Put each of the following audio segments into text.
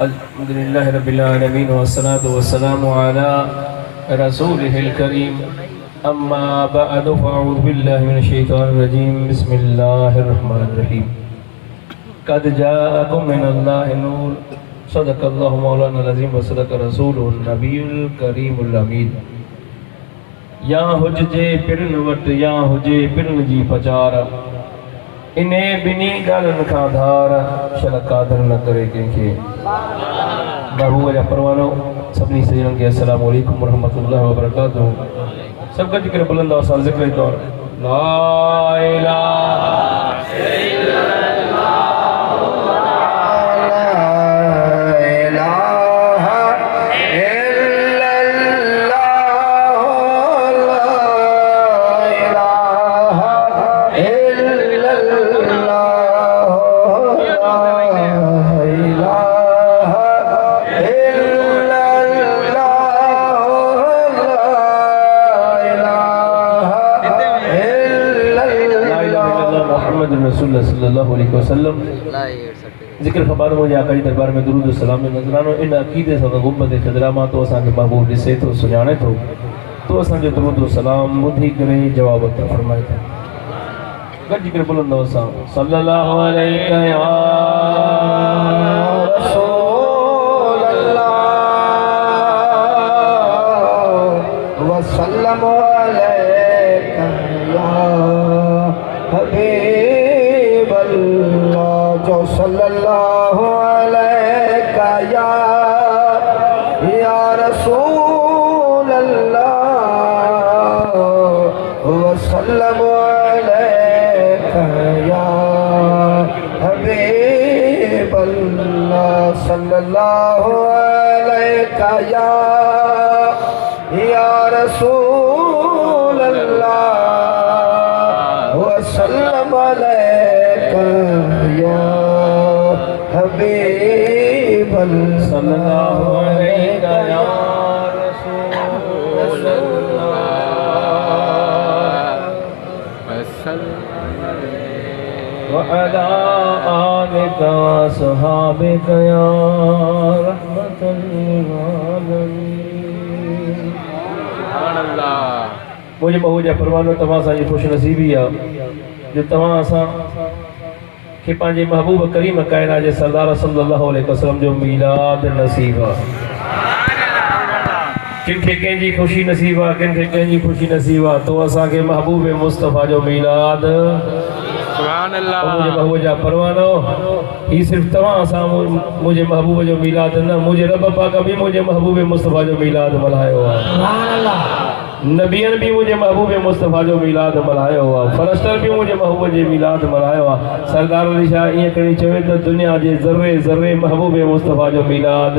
अल्हम्दुलिल्लाह रब्बिल आलमीन वस्सलातु वस्सलामु अला रसूलिहिल करीम अम्मा बअदु फ़अऊज़ु बिल्लाहि मिनश शैतानिर रजीम बिस्मिल्लाहिर रहमानिर रहीम क़द जाअकुम मिनल्लाहि नूर सदक़ल्लाहु मौलाना अज़ीम व सदक़ रसूलुहुन नबियुल करीमुल अमीन। या हुजे पिरन वट या हुजे पिरन जी पचार इन्हें बिनी गालन का धार शल कादर न करे कंहिंखे। महबूब जा परवानो सभिनी सजननि खे अस्सलामु अलैकुम वरहमतुल्लाहि वबरकातुहू। सब गॾिजी करे बुलंद आवाज़ सां ज़िक्र तौर ला इलाहा सल्लल्लाहु अलैहि वसल्लम जिक्र ख़बर मुझे आकाई दरबार में दुरूद सलाम में नजरानो इन अकीदे से गुम्बद खजरा मां तो असांखे महबूब ॾिसे थो सुञाणे थो तो असांजो दुरूद सलाम ॿुधी करे जवाब अता फरमाए थो। गॾिजी करे बुलंद आवाज़ सां सल्लल्लाहु अलैहि या रसूल अल्लाह व सल्लमु अलैका या हबीब सल्लल्लाहु अलैका या रसूल अल्लाह व सल्लमु अलैका या हबीब अल्लाह सल्लल्लाहु अलैका या रसूल अल्लाह व सल्लमु अलैका या हबीब सल्लल्लाहु अलैका या रसूल अल्लाह व अला आलिका सहाबिका या रहमतल लिल आलमीन। सुभान अल्लाह। मुझे महबूब जा परवानो तमाम सां खुश नसीबी है जो तमाम असां कि पांजे महबूब करीम कायनात जे सरदार सल्लल्लाहु अलैहि वसल्लम जो मीलाद नसीब है। किनखे कंहिंजी खुशी नसीब है किनखे कंहिंजी खुशी नसीब है तो असांखे महबूब मुस्तफ़ा जो मीलाद सुभान अल्लाह। मुझे महबूब जा परवानो ही सिर्फ तव्हां असां मुझे महबूब जो मीलाद न मुझे रब पाक भी मुझे महबूब मुस्तफ़ा जो मीलाद मल्हायो है। सुभान अल्लाह। नबियन भी मुझे महबूब मुस्तफ़ा जो मीलाद मल्हायो हुआ फरश्तन भी मुझे महबूब जे मीलाद मल्हायो हुआ। सरदार अली शाह ईअं खणी चवे त दुनिया जे ज़र्रे ज़र्रे महबूब मुस्तफ़ा जो मीलाद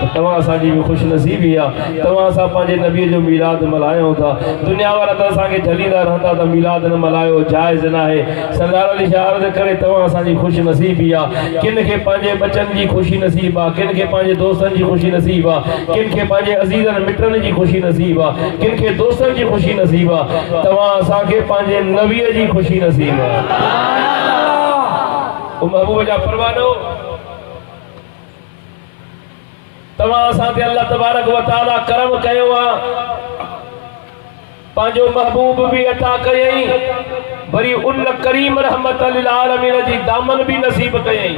तव्हां असांजी भी खुश नसीबी आहे। तव्हां असां पंहिंजे नबीअ जो मीलाद मल्हायूं था। दुनिया वारा त असांखे झलींदा रहंदा त मीलाद न मल्हायो जाइज़ न आहे। सरदार अली शाह अर्ज़ करे तव्हां असांजी खुश नसीबी आहे। किन खे पंहिंजे बचनि जी खुशी नसीब आहे किन खे पंहिंजे दोस्तनि जी खुशी नसीब आहे किन खे पंहिंजे अज़ीज़नि मिटनि जी खुशी नसीब आहे किन खे दोस्तनि जी खुशी नसीब आहे। तव्हां असांखे पंहिंजे नबीअ जी खुशी नसीब आहे। महबूब जा परवानो तव्हां असां ते अल्लाह तबारक व तआला करम कयो आहे पंहिंजो महबूब भी अता कयई वरी उन करीम रहमत लिल आलमीन जी दामन भी नसीब कयई।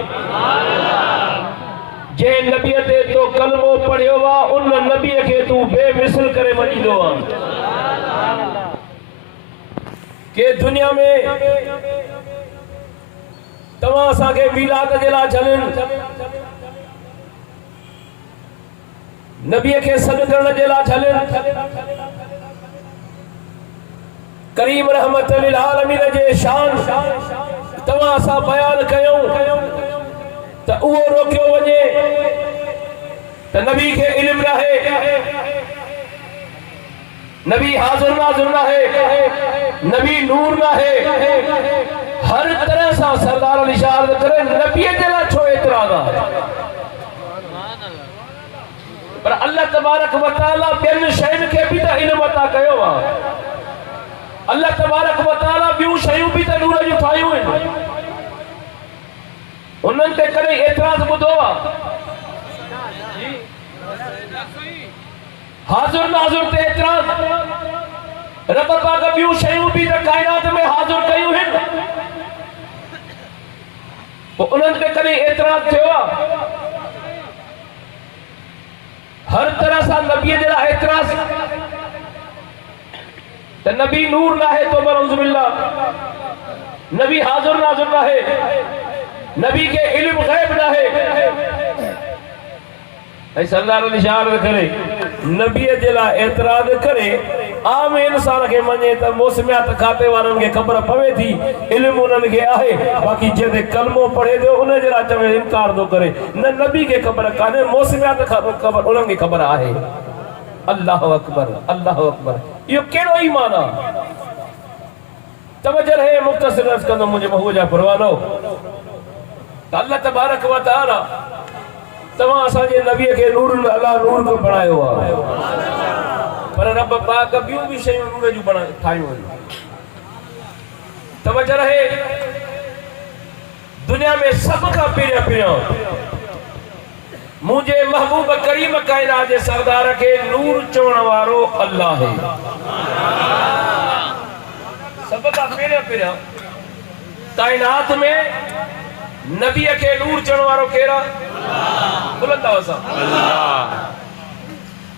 जे नबी ते तो कलमो पढ़ियो आहे उन नबी खे तू बेमिसल करे मञींदो आहे के दुनिया में तव्हां असांखे मीलाद जे लाइ झलनि नबी के सद करण जे लाइ झलनि करीम रहमत लिल आलमीन जे शान तव्हां असां बयान कयूं त उहो रोकियो वञे त नबी के इल्म रहे नबी हाज़िर नाज़िर न है नबी नूर न है हर तरह से सरदार अली शाह करे नबी जे लाइ छो एतिराज़ आहे पर अल्लाह तबारक व तआला बेन शैन के भी त इल्म अता कयो आहे। अल्लाह तबारक व तआला ॿियूं शयूं बि त नूर जूं ठाहियूं आहिनि, उन्हनि ते कॾहिं एतिराज़ ॿुधो आहे? हाज़ुर नाज़ुर ते एतिराज़, रब पाक ॿियूं शयूं बि त काइनात में हाज़ुर कयूं आहिनि, पोइ उन्हनि ते कॾहिं एतिराज़ थियो आहे? हर तरह सां नबीअ जे लाइ एतिराज़ त नबी नूर ना है तो बरउज़बिल्ला, नबी हाज़ुर नाज़ुर ना है, नबी के इल्म गैब ना है। ऐं सरदार निशान करे नबी जे लाइ एतिराज़ करे आम इंसान खे मञे त मौसमियात खाते वारनि खे ख़बर पवे थी, इल्म उन्हनि खे आहे, बाक़ी जंहिं कलमो पढ़े थो उन जे लाइ चवे इनकार थो करे, न नबी खे ख़बर कान्हे, मौसमियात ख़बर उन्हनि खे ख़बर आहे। अल्लाह अकबर, अल्लाह अकबर, इहो कहिड़ो ईमान आहे? तवज्जो रहे, मुख़्तसर अर्ज़ कंदो मुंहिंजे महबूब जा परवानो, अल्लाह तबारक व तआला तव्हां असांजे नबीअ खे नूर अला नूर को बणायो आहे, पर रब पाक ॿियूं बि शयूं नूर जूं ठाहियूं आहिनि। तवज्जो रहे, दुनिया में सभ खां पहिरियों मुझे महबूब करीम कायनात जे सरदार के नूर चवण वारो अल्लाह है। सब का पहिरियों कायनात में नबी के नूर चवण वारो केरा? बुलंद आवाज़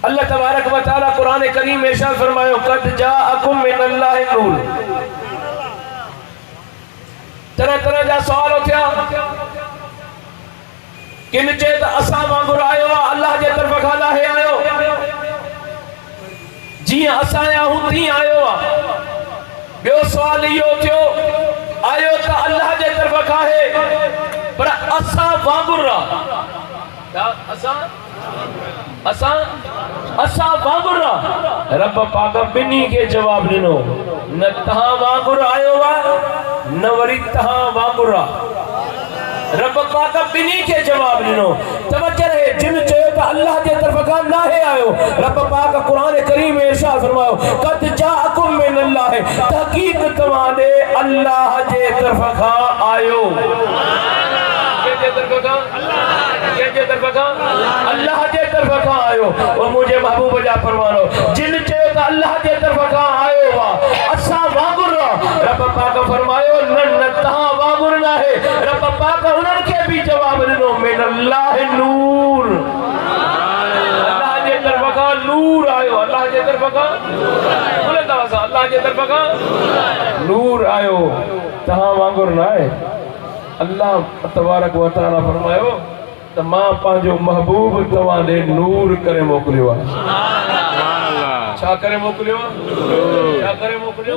अल्लाह तबारक व तआला कुरान करीम में इरशाद फरमायो, कद जाअकुम मिनल्लाहि नूर। तरह तरह जा सवाल थिया, किन चे त असां वांगुरु आयो आहे, अल्लाह जे तरफ़ खां लाहे आयो, जीअं असां आहियूं तीअं आयो आहे। ॿियो सवाल इहो थियो, आयो त अल्लाह जे तरफ़ खां आहे, पर असां वांगुरु आहे, असां वांगुरु आहे। रब पाक ॿिन्ही खे जवाब ॾिनो, न तव्हां वांगुरु आयो आहे, न वरी तव्हां वांगुरु आहे। रब पाक ॿिन्ही खे जवाब ॾिनो। तवज्जो रहे, जिन चयो त अल्लाह जे तरफ़ खां नाहे आयो, रब पाक कुरान करीम में इरशाद फरमायो, कद जाअकुम मिनल्लाहि, तहक़ीक़ तव्हां ॾे अल्लाह जे तरफ़ खां आयो। कंहिंजे तरफ़ खां? कंहिंजे तरफ़ खां? अल्लाह जे तरफ़ खां आयो। ओ मुंहिंजे महबूब जा परवानो, जिन चयो त अल्लाह जे तरफ़ खां आयो आहे, असां वांगुरु आहे, रब पाक फरमायो न तव्हां वांगुरु न आहे। रब पाक उन्हनि खे बि जवाब ॾिनो, मिनल्लाहि नूर, अल्लाह जे तरफ़ खां नूर आयो, अल्लाह जे तरफ़ खां, बुलंद आवाज़ सां, अल्लाह जे तरफ़ खां नूर आयो, तव्हां वांगुरु न आहे। अल्लाह तबारक व तआला फरमायो त मां पंहिंजो महबूब तव्हां ॾे नूर करे मोकिलियो आहे। छा करे मोकिलियो? छा करे मोकिलियो?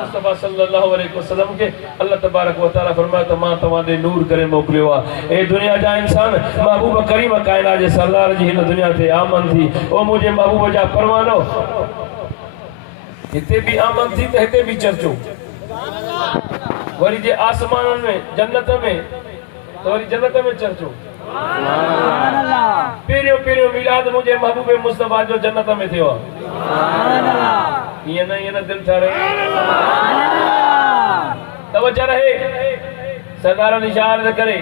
मुस्तफा सल्लल्लाहु अलैहि वसल्लम के अल्लाह तबारक व तआला फरमायो त मां तव्हां ॾे नूर करे मोकिलियो आहे। ए दुनिया जा इंसान महबूब करीम कायनात जे सरदार जी हिन दुनिया ते आमन थी। ओ मुंहिंजे महबूब जा परवानो, हिते बि आमन थी त हिते बि चर्चो, वरी जे आसमान में जन्नत में तो वरी जन्नत में चर्चो। पहिरियों पहिरियों मिलाद मुंहिंजे महबूब मुस्तफा जो जन्नत में थियो आहे। ईअं न दिल छा रहे? तवज्जो रहे, सरदार निशान करे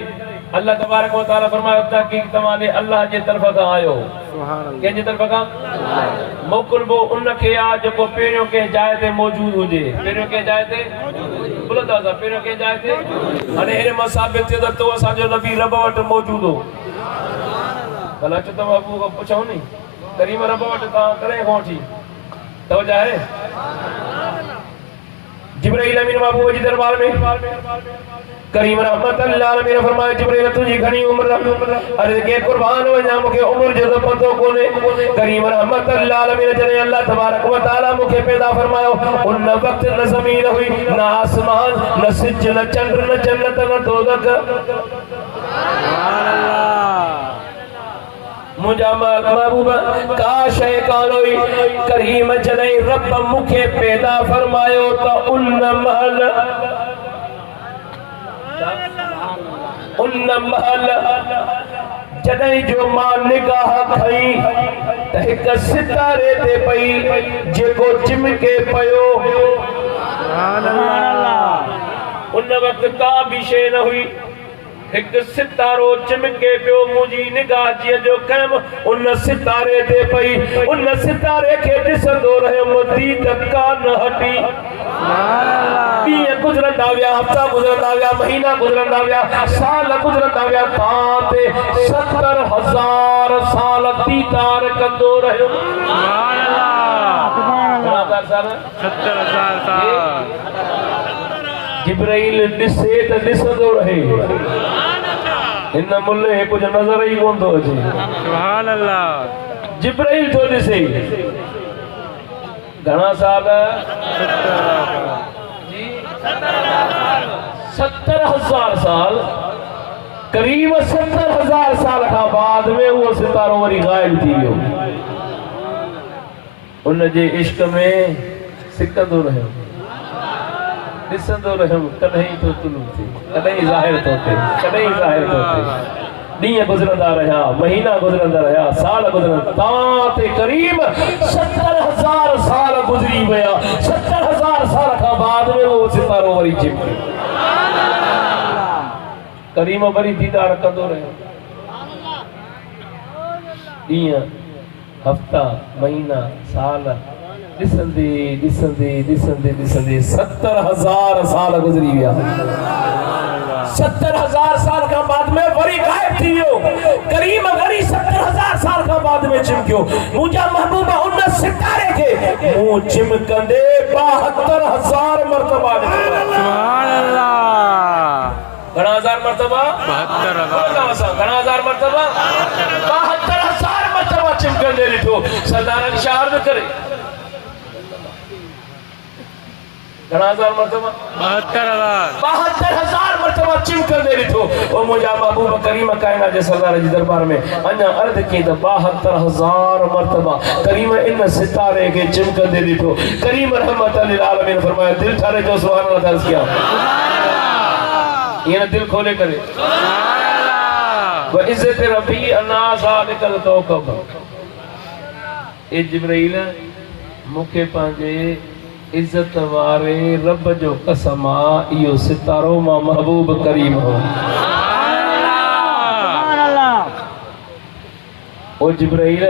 अल्लाह तबारक व तआला फरमायो, तहक़ीक़ तव्हां ॾे अल्लाह जे तरफ़ खां आयो। कंहिंजे तरफ़ खां? मोकिलबो उन खे आहे जेको पहिरियों कंहिं जाइ ते मौजूद हुजे। पहिरियों कंहिं जाइ ते, बुलंद आवाज़ सां, पहिरियों कंहिं जाइ ते। हाणे हिन मां साबित थियो त तो असांजो नबी रब वटि मौजूद हो। भला अचो त बाबू खां पुछूं नी, करीम रब वटि तव्हां कॾहिं खां वठी? तवज्जो आहे, जिब्राइल अमीन महबूब जी दरबार में करीम रहमत आलमीन फरमाया, जिब्राइल तुझी घणी उम्र, अरे के कुर्बान वञा, मूंखे उम्र जो पतो कोन्हे। करीम रहमत आलमीन जॾहिं अल्लाह तबारक व तआला मूंखे पैदा फरमायो, उन वक़्त न ज़मीन हुई, न आसमान, न सिज, न चंड, न जन्नत, न दोज़ख। मुंहिंजा महबूब का शइ कान हुई। करीम जॾहिं रब मूंखे पैदा फरमायो त उन महल जॾहिं जो मां निगाह खई, त हिक सितारे ते पई जेको चिमके पयो उन वक्त का भी शे न हुई एक सितारो चिमके पियो मुंहिंजी निगाह जीअं जो कयम उन सितारे ते पई उन सितारे खे ॾिसंदो रहियमि दीद कान हटी ॾींहं गुज़रंदा विया हफ़्ता गुज़रंदा विया महीना गुज़रंदा विया साल गुज़रंदा विया तां ते 70,000 साल दीदार कंदो रहियो जिब्राइल ॾिसे त ॾिसंदो रहे हिन मुल्ले कुछ नज़र ही कोन थो अचे सुभान अल्लाह जिब्राइल तो ॾिसे घणा साल 70,000 साल करीब 70,000 साल खां बाद में वो सितारो वरी गायब थी वियो उन जे इश्क में सिकंदो रहियो ॾिसंदो रहियमि कॾहिं तो तुलू थे कॾहिं ज़ाहिर तो थे कॾहिं ज़ाहिर तो थे ॾींहं गुज़रंदा रहिया महीना गुज़रंदा रहिया साल गुज़रंदा तां ते करीब 70,000 साल गुज़री विया 70,000 साल खां बाद में वो सितारो वरी चिमके करीम वरी दीदार कंदो रहियो ॾींहं हफ़्ता महीना साल ॾिसंदे ॾिसंदे ॾिसंदे ॾिसंदे 70,000 साल गुज़री विया 70,000 साल खां बाद में वरी गायब थी वियो करीम वरी 70,000 साल खां बाद में चिमकियो मुंहिंजा महबूबा उन सितारे खे मूं चिमकंदे 72,000 मरतबा सुभान अल्लाह घणा हज़ार मरतबा 72,000 घणा हज़ार मरतबा 72,000 मरतबा चिमकंदे ॾिठो सरदार इशार न करे घणा हज़ार मरतबा 72,000 मरतबा चिमकंदे ॾिठो ओ मुंहिंजा महबूब करीम कायनात जे सरदार जी दरबार में अञा अर्ज़ कई त 72,000 मरतबा करीम इन सितारे खे चिमकंदे ॾिठो करीम रहमत लिल आलमीन फरमाया दिल ठारे जो सुभान अल्लाह दर्ज किया ये दिल खोले करे सुभान अल्लाह व इज्जत रब्बी अना ज़ालिकल कौकब ए जिब्राइल मुखे पंहिंजे इज्जत वारे रब जो कसम आ इहो सितारो मां महबूब करीम हो ओ जिब्राइल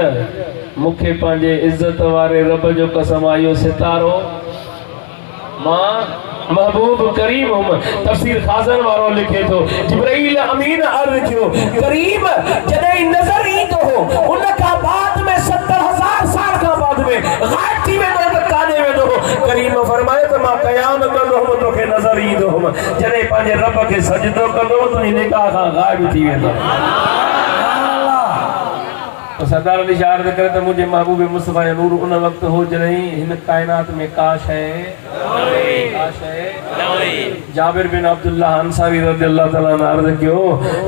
मुखे पंहिंजे इज्जत वारे रब जो कसम आ इहो सितारो मां महबूब करीम हुम तफसीर खाजन वारो लिखे तो जिब्राइल अमीन अर्ज़ कियो करीम जॾहिं नज़र ईंदो हो उन खां बाद में 70,000 साल खां बाद में गायब थी वेंदो त काॾे वेंदो हो करीम फरमाए त मां क़याम कंदो हुम तोखे नज़र ईंदो हुम जॾहिं पंहिंजे रब खे सजदो कंदो तुंहिंजी निगाह खां गायब थी वेंदो सरदार अली शाह अर्ज़ करे त मुंहिंजे महबूब मुस्तफ़ा जो नूर उन वक्त हो जॾहिं हिन कायनात में का शइ जाबिर बिन अब्दुल्लाह अंसारी रज़ियल्लाहु तआला अन्हु अर्ज़ कयो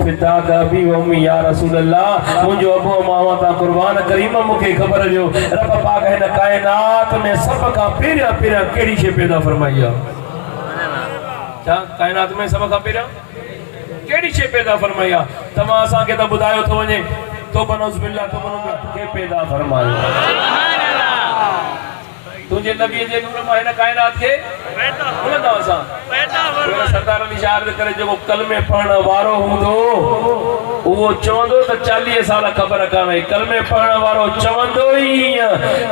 फिदा का भी उम्मी या रसूल अल्लाह मुंहिंजो अबो मावा ता कुर्बान करीम मूंखे ख़बर ॾियो रब पाक हिन कायनात में सब खां पहिरियां कहिड़ी शइ पैदा फरमाई आहे छा कायनात में सब खां पहिरियां कहिड़ी शइ पैदा फरमाई आहे तव्हां असांखे त ॿुधायो थो वञे तो बनौज़ बिल्लाह तो बनौज़ के पैदा फरमायो तुझे नबी जे नूर में हिन कायनात के पैदा फरमायो असां पैदा फरमायो सरदार अली शाह अर्ज़ करे जेको कलमे पढ़ण वारो हूंदो उहो चवंदो त 40 साल ख़बर कान्हे कलमे पढ़ण वारो चवंदो ई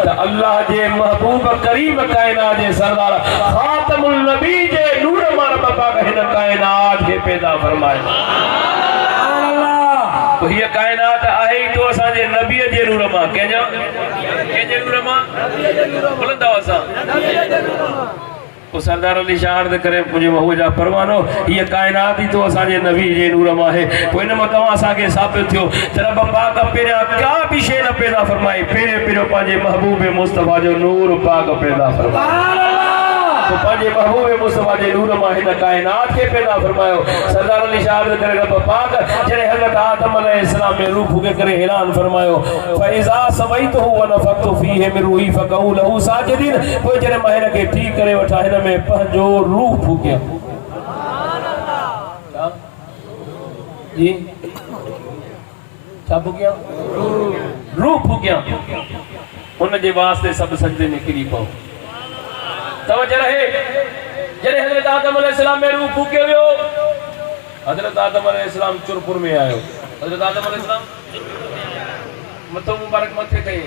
त अल्लाह जे महबूब करीम कायनात जे सरदार खातमुल नबी जे नूर मां रब पाक हिन कायनात के पैदा फरमायो तो ये कायनात आहे तो असांजे नबी जे नूर मां कंहिंजे नूर मां बोलंदा असां तो सरदार अली शाह अर्ज़ करे मुंहिंजे महबूब जा परवानो ये कायनात ही तो असांजे नबी जे नूर मां आहे पोइ इन मां तव्हां असांखे साबित थियो त रब पाक पहिरियां का बि शइ न पैदा फरमाई पहिरियों पंहिंजे महबूब मुस्तफ़ा जो नूर पाक पैदा फरमायो तो पंहिंजे महबूब मुस्तफ़ा जे नूर मां हिन कायनात खे पैदा फरमायो सरदार अली शाह अर्ज़ करे रब पाक जॾहिं हज़रत आदम अलैहिस्सलाम में रूह फूके करे ऐलान फरमायो फइज़ा सवैतहु व नफ़ख़्तु फ़ीहि मिन रूही फ़क़ऊ लहू साजिदीन पोइ जॾहिं मां हिन खे ठीक करे वठां हिन में पंहिंजो रूह फूकिया जी छा भुगिया रूह भुगिया उन जे वास्ते सब सजदे में किरी पओ तवज्जो रहे जॾहिं हज़रत आदम अलैहिस्सलाम में रूह भुगियो वियो हज़रत आदम अलैहिस्सलाम चुरपुर में आयो हज़रत आदम अलैहिस्सलाम मथो मुबारक मथे कई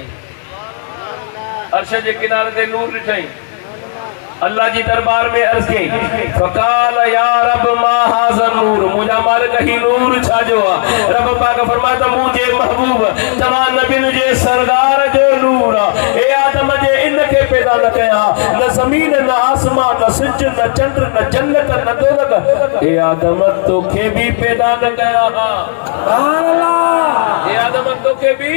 अर्श जे किनारे ते नूर ॾिठई अल्लाह जी दरबार में अर्ज कई फकाल या रब मा हाज़ा नूर मुझा मालिक ही नूर छा जो रब पाक फरमाता मुझे महबूब तमाम नबियन जे सरदार जो नूर ए आदम जे इनके पैदा न कया न जमीन न आसमान न सिज न चंद्र न जन्नत न दोज़ख ए आदम तोखे भी पैदा न कया सुभान अल्लाह ए आदम तोखे भी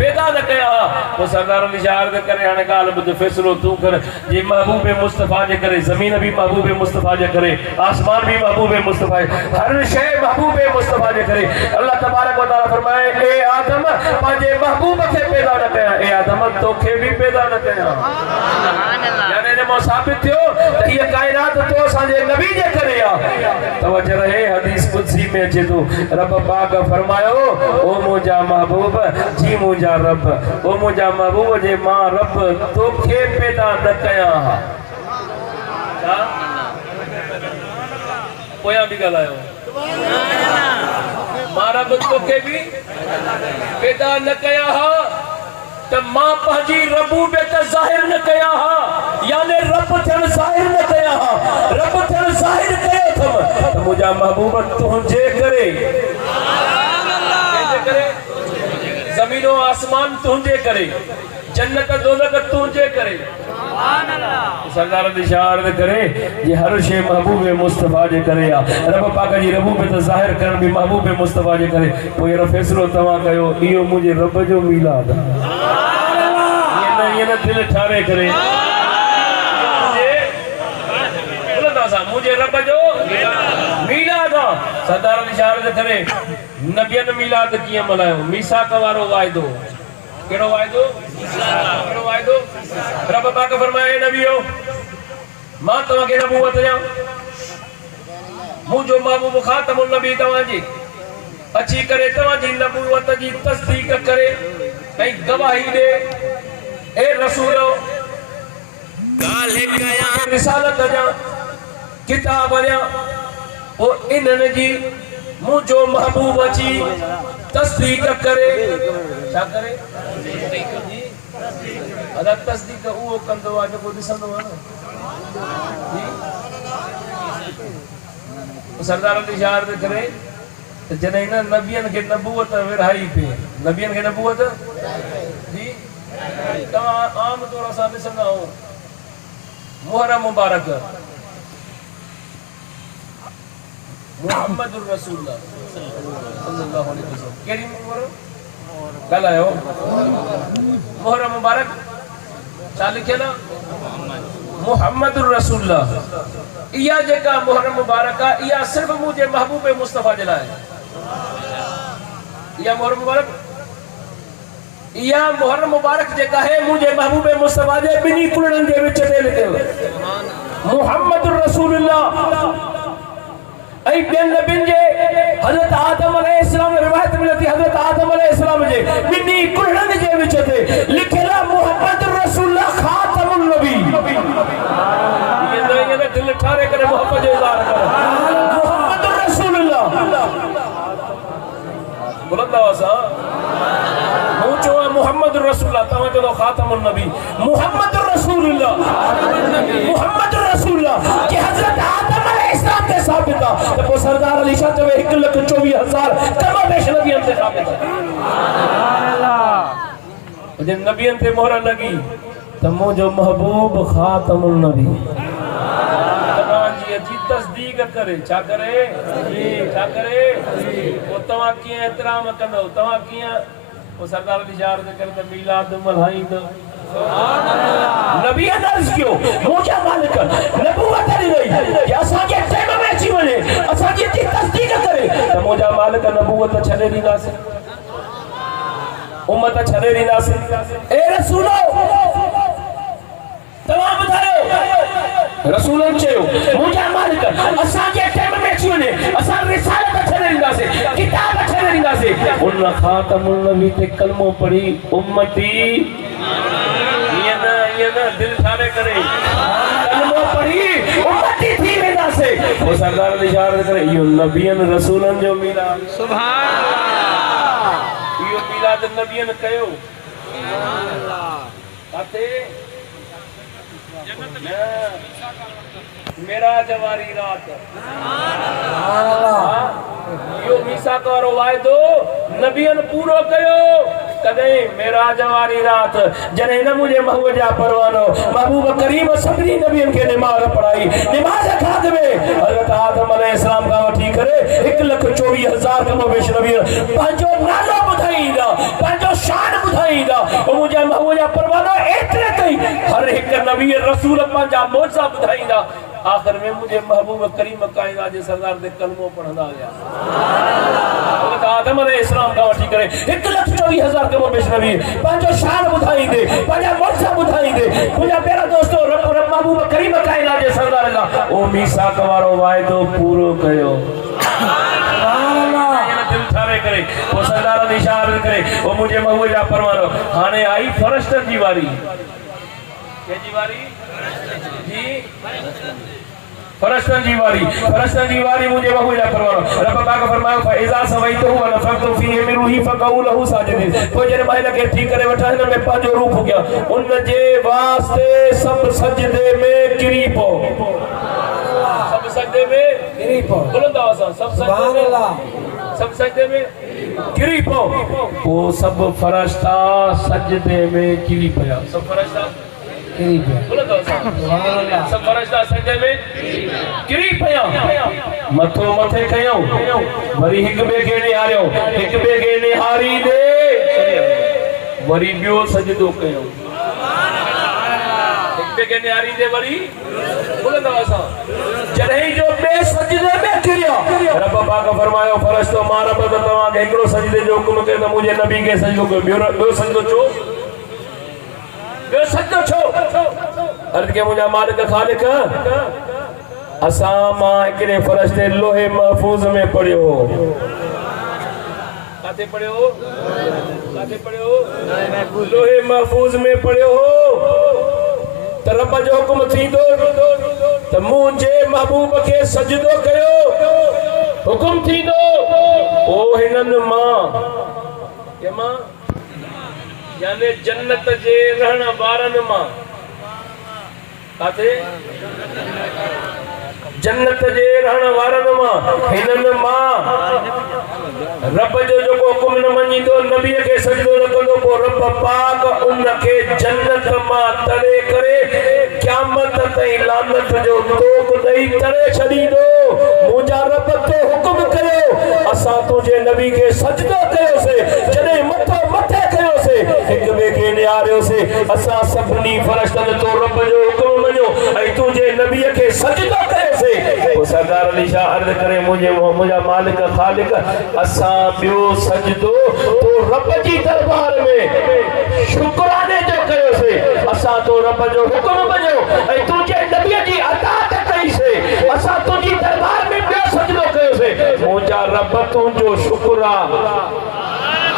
पैदा न कया तो सरदार निशार करे हाने गाल बुध फैसलो तू कर जे महबूब मुस्तफा जे करे जमीन भी महबूब मुस्तफा जे करे आसमान भी महबूब मुस्तफा हर शय महबूब मुस्तफा जे करे अल्लाह तबारक व तआला फरमाए ए आदम पांजे महबूब के पैदा न कया ए आदम तोखे भी पैदा न कया सुभान अल्लाह यानी ने साबित थियो त ये कायनात तो असांजे नबी जे करे आ तवज्जो रहे हदीस कुदसी में अचे तो रब पाक फरमायो ओ मुजा महबूब जी मुजा रब ओ मुजा महबूब जे मां रब तोखे पैदा न कया कोया भी गलायो मारा बच्चों के भी पैदा न कया हा त मां पंहिंजी रबूबियत ज़ाहिर न कया हा यानी रब थियण ज़ाहिर न कया हा रब थियण ज़ाहिर कयो अथव त मुंहिंजा महबूब तुंहिंजे करे ज़मीनो आसमान तुंहिंजे करे जन्नत दोज़ख तुंहिंजे करे सुभान अल्लाह सरदार निशार करे ये हर शे महबूब मुस्तफा जे करे आ रब पाक जी रबूबियत ज़ाहिर करन भी महबूब मुस्तफा जे करे पोइ ये फैसलो तवा कयो इयो मुझे रब जो मिलाद सुभान अल्लाह ये न दिल ठारे करे मुझे रब जो मिलाद सरदार निशार करे नबियन मिलाद किए मनायो मीसाक वारो वायदो केड़ो वायदो केड़ो वायदो रब पाक फरमाए नबियो मां तवा के नबूवत जा मुजो महबूब खातमुन नबी तवा जी अची करे तवा जी नबूवत जी तस्दीक करे कई गवाही दे ए रसूलो गाले कया रिसालत जा किताब जा ओ इनन जी मुजो महबूब अची तस्दीक करे क्या करे अदा तस्दीक वो कंदो आ जो दिसंदो आ ना सरदार निशार करे त जने न नबियन के नबूवत विरहाई पे नबियन के नबूवत जी ता आम तौर सा दिसंदा हो मुहर्रम मुबारक मुहम्मदुर रसूलुल्लाह सल्लल्लाहु अलैहि वसल्लम केरी मुहर्रम गलायो मुहर्रम मुबारक छा लिखियल मुहम्मदुर रसूलुल्लाह इया जेका मुहर्रम मुबारक आ इया सिर्फ मुझे महबूब मुस्तफा जे लाए इया मुहर्रम मुबारक इया मुहर्रम मुबारक जेका है मुझे महबूब मुस्तफा जे बिनी कुलड़न जे विच ते लिखियो मुहम्मदुर रसूलुल्लाह ऐ बेन नबिन जे हजरत आदम अलैहिस्सलाम रिवायत मिलती हजरत आदम अलैहिस्सलाम जे बिनी कुलड़न जे विच ते लिखियला मुहम्मदुर रसूलुल्लाह खातमुन नबी ये दिल ठारे करे मोहब्बत जो इज़हार करे मुहम्मदुर रसूलुल्लाह बुलंद आवाज़ मुझो मुहम्मदुर रसूलुल्लाह तवा जो खातमुन नबी मुहम्मदुर रसूलुल्लाह मुहम्मदुर रसूलुल्लाह कि हजरत आदम अलैहिस्सलाम के साबित है तो सरदार अली शाह जो 1,24,000 कमा बेश नबियन से साबित है सुभान अल्लाह जब नबियन से मोहर लगी तो मुझो महबूब खातमुन नबी जी तस्दीक करे छा करे जी छा करे वो तवा की एहतराम कंदो तवा की वो सरदार निशार दे कर त मिलाद मल्हाई दो सुभान अल्लाह नबी अर्ज कियो मुझे मालिक नबूवत दी गई कि असा के टाइम में अची वने असा जी तस्दीक करे त मुझे मालिक नबूवत छडे दीदा से उम्मत छडे दीदा से ए रसूलो तमाम बतायो रसूलों चयो मुझे मालिक असा के टाइम में अची वने असा रिसालत छडे दीदा से किताब छडे दीदा से उन खातमुल नबी ते कलमो पढ़ी उम्मती ये ना दिल ठाणे करे कलमो पढ़ी उम्मती थी वेंदा से वो सरदार इशारा करे यो नबियन रसूलन जो मिलाद सुभान अल्लाह यो मिलाद नबियन कयो आते मेरा जवारी रात यो मीसा करो वायदो नबियन पूरो कयो कदे मेरा जवारी रात जने न मुझे महबूबा परवानो महबूब करीम सभी नबियन के नमाज पढ़ाई नमाज खाद में हजरत आदम अलैहिस्सलाम का वठी करे 1,24,000 का मोबेश नबियन पांचो नालो बुधाईदा पांचो शान बुधाईदा ओ मुझे महबूबा परवानो एतरे कई हर एक नबी रसूल पांजा मौजज़ा बुधाईदा आखिर में मुझे महबूब करीम कायनात जे सरदार दे कलमो पढ़ंदा गया हजरत आदम अलैहिस्सलाम का वठी करे 1,24,000 के मोबेश नबी पांचो शान बुधाई दे पांजा मौजज़ा बुधाई दे मुझे मेरा दोस्तों रब महबूब करीम कायनात जे सरदार दा ओ मीसा वारो वायदो पूरो कयो दिल ठारे करे वो सरदार इशारा करे वो मुझे महबूबा परवानो हाने आई फरिश्तन जी वारी के जी वारी जी फरिश्तन जी वारी मुझे महबूबा परवानो रब पाक फरमायो फइजा सवैतु व नफख्तु फीहि मिन रूही फक़ऊ लहु साजिदिन तो जने माइल के ठीक करे वठा हिन में पांचो रूप हो गया उन जे वास्ते सब सजदे में गिरी पो सब सजदे में गिरी पो बुलंद आवाज सब सजदे में सब सजदे में गिरी पो वो सब फरिश्ता सजदे में गिरी पया सब फरिश्ता सब फरिश्ता सजदे में गिरी पया मथो मथे कयो वरी हिक बे के निहारियो हिक बे के निहारी दे वरी बियो सजदो कयो हिक बे के निहारी दे वरी बुलंद आवाज जॾहिं जो बे सजदे में गिरियो रब पाक फरमायो फरिश्तो मां रब तव्हां खे हिकिड़ो सजदे जो हुकुम कयो त मुंहिंजे नबी खे सजदो कयो ॿियो सजदो छो सजदो छो अर्ज़ के मुझा मालिक खालिक असा मां हिकिड़े फरिश्ते लोहे महफूज में पढ़ियो काथे पढ़ियो लोहे महफूज में पढ़ियो त रब जो हुकुम थींदो त मुंहिंजे महबूब खे सजदो कयो हुकुम थींदो ओ हिननि मां के मां यानी जन्नत जे रहण वारन मां काथे जन्नत जे रहण वारन मां हिनन मां रब जो जो हुकुम न मञींदो नबी खे सजदो न कंदो को रब पाक उन खे जन्नत मां तड़े करे क़यामत ताईं लानत जो तोप ॾेई तड़े छॾींदो मुंहिंजा रब तो हुकुम कयो असां तुंहिंजे नबी खे सजदो कयोसीं जॾहिं मथो मथे कयोसीं हिक ॿिए खे निहारियोसीं असां सभिनी फरिश्तनि तो रब जो हुकुम मञियो ऐं तुंहिंजे नबीअ खे सजदो कयोसीं पोइ सरदार अली शाह अर्ज़ करे मुंहिंजा मालिक खालिक असां ॿियो सजदो तो रब जी दरबार में शुक्राने जो कयोसीं असां तो रब जो हुकुम मञियो ऐं तुंहिंजे नबीअ जी अताअत कईसीं असां तुंहिंजी दरबार में ॿियो सजदो कयोसीं मुंहिंजा रब तुंहिंजो शुक्र आहे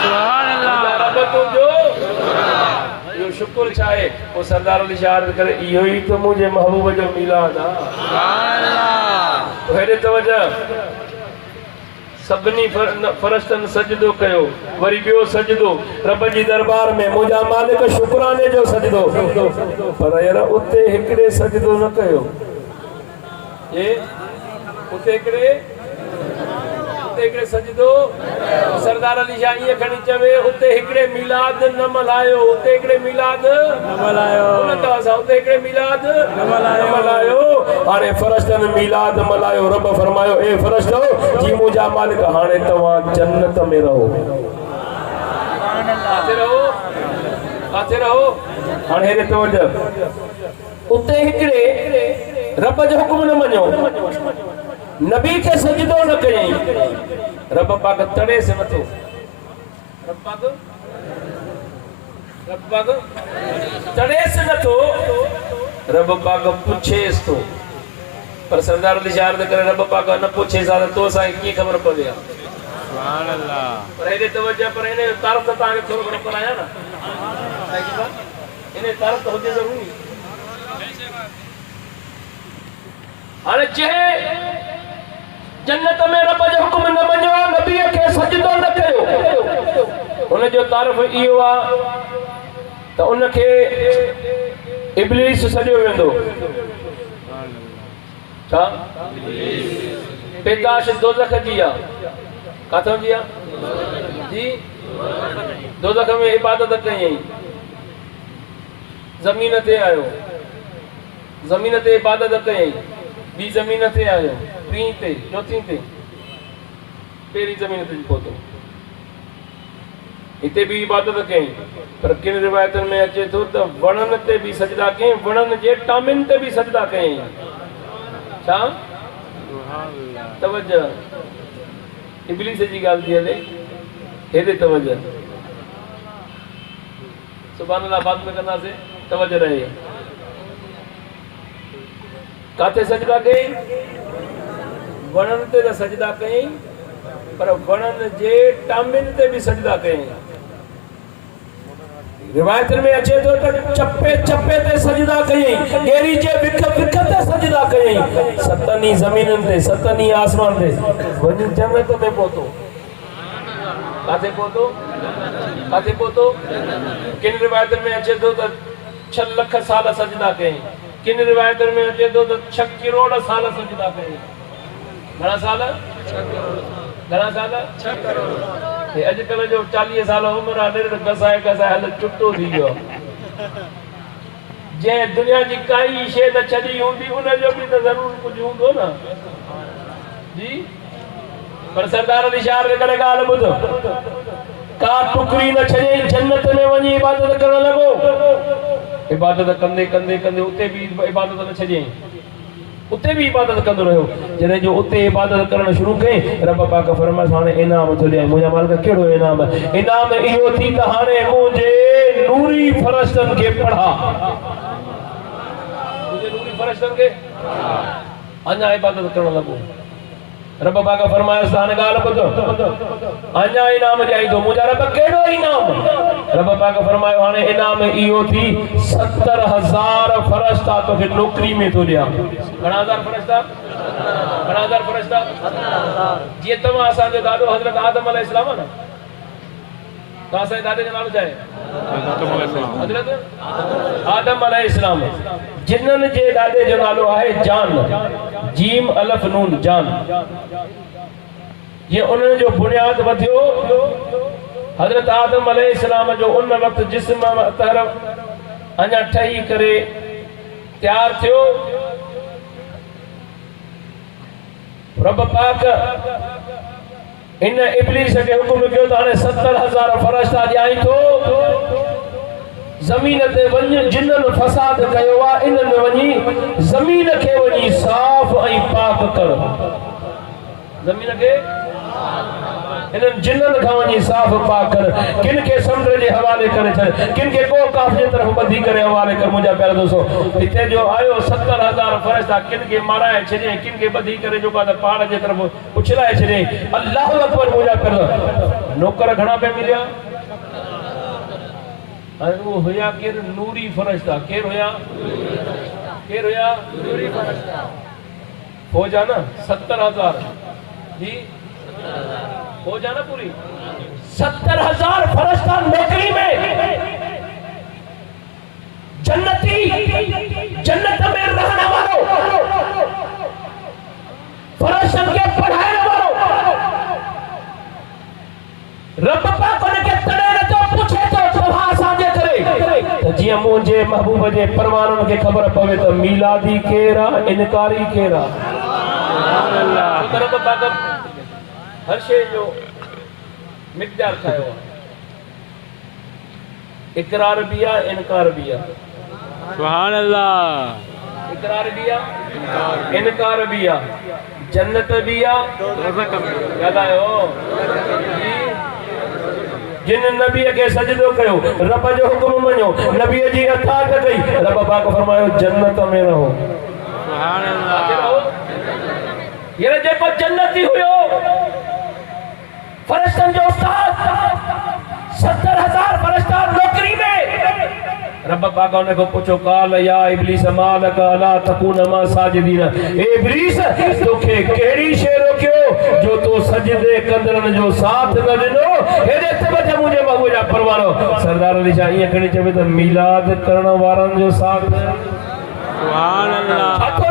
सुभान अल्लाह रब तुंहिंजो यो शुक्र चाहे वो सरदार अली शाह अर्ज़ करे इहो ई तो मुझे महबूब जो मिलाद आहे सुभान अल्लाह हेॾे तवज्जो सभिनी फरिश्तनि सजदो कयो वरी ॿियो सजदो रब जी दरबार में मुंहिंजा मालिक शुक्राने जो सजदो पर यार उते हिकिड़े सजदो न कयो ये उते हिकिड़े सजदो सरदार अली शाह ये खणी चवे उते हिकिड़े मिलाद न मल्हायो उते हिकिड़े मिलाद न मल्हायो उन त असां उते हिकिड़े मिलाद न मल्हायो हाणे फरिश्तनि मिलाद मल्हायो रब फरमायो ए फरिश्तो जी मुंहिंजा मालिक हाणे तव्हां जन्नत में रहो सुभान अल्लाह काथे रहो हाणे हेॾे तवज्जो उते हिकिड़े रब जो हुकुम न मञो नबी के सजदो न कयई रब पाक तड़े से मथो रब पाक तड़े से नथो रब पाक पुछेस तो पर सरदार अली शाह अर्ज़ करे रब पाक न पुछे सा तो सा की खबर पवे सुभान अल्लाह। पर हेॾे तवज्जो पर इने तारफ़ तव्हांखे थोरो घणो करायां न इने तारफ़ त हुजे ज़रूरी हाणे चए जन्नत में रब जो हुकुम न मञो नबी खे सजदो न कयो उन जो तारफ़ इहो आहे त उनखे इब्लीस सॼो वेंदो छा पैदाश दोज़ख जी आहे काथों जी आहे जी दोज़ख में इबादत कई ज़मीन ते आयो ज़मीन ते इबादत कई ॿी ज़मीन ते आयो टी ते चौथी ते पहिरीं ज़मीन ते पहुतो हिते बि इबादत कई पर किन रिवायतुनि में अचे थो त वणनि ते बि सजदा कई वणनि जे टामिन ते बि सजदा कई छा तवज्जो इब्लीस जी ॻाल्हि थी हले हेॾे तवज्जो सुभान अल्लाह बाद में कंदासीं तवज्जो रहे काथे सजदा कई वणनि ते त सजदा कई पर वणनि जे टामिन ते बि सजदा कई रिवायतुनि में अचे थो त चपे चपे ते सजदा कई ॿेड़ी जे विख विख ते सजदा कई सतनी ज़मीननि ते सतनी आसमान ते वञी जन्नत में पहुतो काथे पहुतो किन रिवायतुनि में अचे थो त 6 लख साल सजदा कई किन रिवायतुनि में अचे थो त 6 करोड़ साल सजदा कई घणा साल 6 करोड़ अॼुकल्ह जो 40 साल उमिरि आहे घसाए हल चुटो थी वियो जंहिं दुनिया जी काई शइ न छॾी हूंदी उनजो बि त ज़रूर कुझु हूंदो न जी पर सरदार अली शाह करे ॻाल्हि ॿुध का टुकड़ी न छॾे जन्नत में वञी इबादत करणु लॻो इबादत कंदे कंदे कंदे उते बि इबादत न छॾियईं उते भी इबादत कंदो रहियो जॾहिं जो उते इबादत करणु शुरू कई रब पाक फरमाए हाणे इनाम थो ॾियां मुंहिंजा मालिक कहिड़ो इनाम इहो थी त हाणे मुंहिंजे नूरी फ़रिश्तनि खे पढ़ा मुंहिंजे नूरी फ़रिश्तनि खे अञा इबादत करणु लॻो रब पाक फरमाए हाणे ॻाल्हि ॿुध अञा इनाम ॾियाई थो मुंहिंजा रब कहिड़ो इनाम रब पाक फरमायो हाणे इनाम इहो थी 70,000 फ़रिश्ता तोखे नौकरी में थो ॾियां घणा हज़ार फ़रिश्ता जीअं तव्हां असांजो ॾाॾो हज़रत आदम अलैहिस्सलाम आहे न तव्हां असांजे ॾाॾे जो नालो छा आहे हज़रत आदम अलैहिस्सलाम जिन्ननि जे ॾाॾे जो नालो आहे जान जीम अलफ नून जान ये उन्हनि जो बुनियाद वधियो हज़रत आदम अलैहिस्सलाम जो उन वक़्तु जिस्म तरफ़ अञा ठही करे तैयार थियो रब पाक इन इब्लीस खे हुकुम कयो त हाणे 70,000 फ़रिश्ता ॾियाई थो ज़मीन ते वञ जिन्हनि फसाद कयो आहे इन्हनि वञी ज़मीन खे वञी साफ़ ऐं पाक कर ज़मीन खे इन्हनि जिन्हनि खां वञी साफ़ पाक कर किन खे समुंड जे हवाले करे छॾ किन खे को काफ़ जे तरफ़ ॿधी करे हवाले कर मुंहिंजा प्यारा दोस्तो हिते जो आयो 70,000 फ़रिश्ता किन खे माराए छॾे किन खे ॿधी करे जेको आहे पहाड़ जे तरफ़ उछलाए छॾे अल्लाह अकबर मुंहिंजा प्यारा नौकर घणा पिया मिलिया अरे वो हुया केर नूरी फ़रिश्ता केर हुया नूरी फ़रिश्ता फौजा ना 70,000 जी फौजा ना पूरी 70,000 फ़रिश्ता नौकरी में जन्नती जन्नत में रहने वालों फ़रिश्तन के पढ़ाने वालों रब पाक उनके तड़े न तो पूछे तो तव्हां असांजे करे त जीअं मुंहिंजे महबूब जे परवाननि खे ख़बर पवे त मीलादी केर आहे इनकारी केर आहे रब पाक हर शइ जो मिक़दार ठाहियो आहे इक़रार भी आहे इनकार भी आहे सुभान अल्लाह इक़रार भी आहे इनकार भी आहे जन्नत भी आहे याद आयो जिन नबी के सजदो कयो रब जो हुकुम मनो नबी जी अताअत कई रब पाक फरमायो जन्नत में रहो सुभान अल्लाह ये जेको जन्नती हुयो फरिश्तन जो उस्ताद 70,000 फरिश्ता नौकरी में। रब पाक ने को पूछो काल या इब्लीस मालक अला तकून मा साजिदीन, ए इब्लीस तोखे केड़ी शे रोकियो जो तो सजदे कंदरन जो साथ न दिनो। हेदे तबज मुझे बाबू जा परवानो सरदार अली शाह ये कणी चवे तो मीलाद करण वारन जो साथ। सुभान अल्लाह। हथो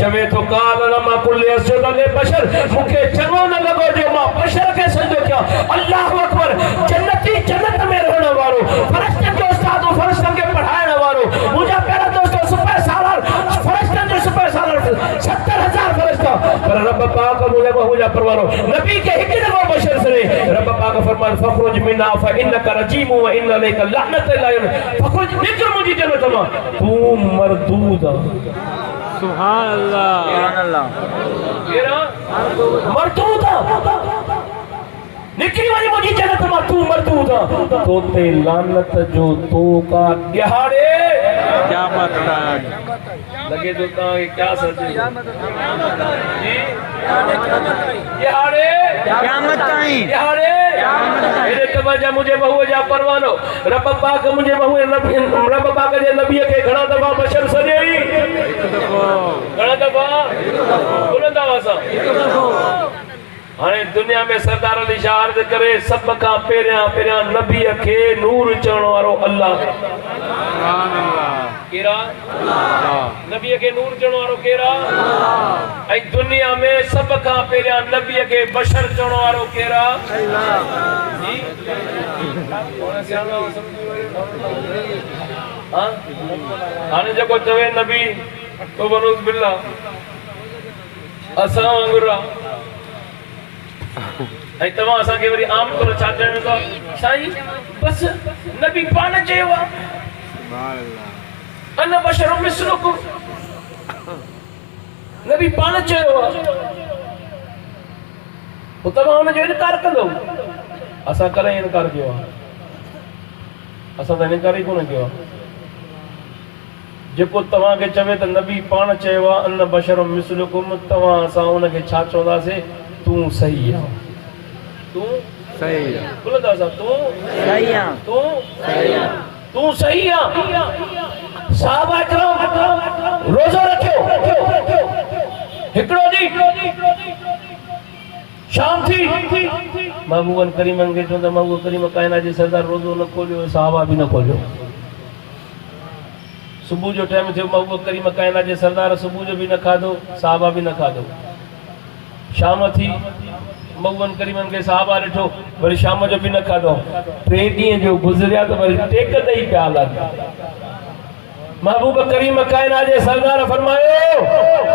चवे तो काल लमा कुल असजद ले बशर, मुखे चंगो न लगो जो मां बशर के सजदो किया। अल्लाह अकबर। जन्नती जन्नत में रहने वालो, फरिश्ते के उस्ताद फरिश्तन के पढ़ाने वालो, मुझे प्यारा दोस्तों सुपर सालार फरिश्तन जो सुपर सालार 70,000 फरिश्ता। पर रब पाक मुझे बहुजा परवानो नबी के हिकड़े वो बशर से रब पाक फरमान फखरुज मिन्ना फइन्नका रजीम व इन्न अलैका लअनत ला फखरुज निकल मुझी जन्नत में तू मरदूद। सुभान अल्लाह। सुभान अल्लाह। तेरा मरदूद निकली वाली मुझी जन्नत में तू मरदूद। तो ते लानत जो तो का दिहाड़े क्या पता लगे तो क्या सजे जी दिहाड़े क़यामत ताईं दिहाड़े मेरे तवज्जो मुझे बहु जा परवानो रब पाक मुझे बहु नबी रब पाक जे नबी के घणा दफा बशर सजेई घणा दफा बुलंदा वासा हाने दुनिया में सरदार अली शाह अर्ज करे सब का पेरिया नबी के नूर चवण वारो अल्लाह। सुभान अल्लाह। केरा नबी के नूर चवण वारो केरा ऐ दुनिया में सब का पेरिया नबी के बशर चवण वारो केरा अल्लाह जी। हां हाने जको चवे नबी तो बनूस बिल्ला असा अंगुरा ऐ तवा असा के वरी आम तौर छा चवण तो साईं बस नबी पान चयो सुभान अल्लाह। अन बशर मिस्लुकुम नबी पान चयो तो तवा उन जो इनकार कंदो असा करे इनकार कयो असा त इनकार ही कोन कयो जेको तवा के चवे त नबी पान चयो अन बशर मिस्लुकुम तवा असा उन के छा चोदासे तू सही है तू सही है बोलदा सा तू सही है तू सही है। साहबा करम रोजा रखियो हिकड़ो दी शाम थी महबूबन करीम के चवंदा महबूब करीम कायनात जे सरदार रोजो न खोलियो साहबा भी न खोलियो। सुबह जो टाइम थे महबूब करीम कायनात जे सरदार सुबह जो भी न खादो साहबा भी न खादो। शाम थी महबूबन करीमन के साहबा ॾिठो वरी शाम जो भी न खाधो 3 ॾींहं जो गुज़रिया तो वरी टेक ॾेई पिया लॻा। महबूब करीम कायनात जे सरदार फरमायो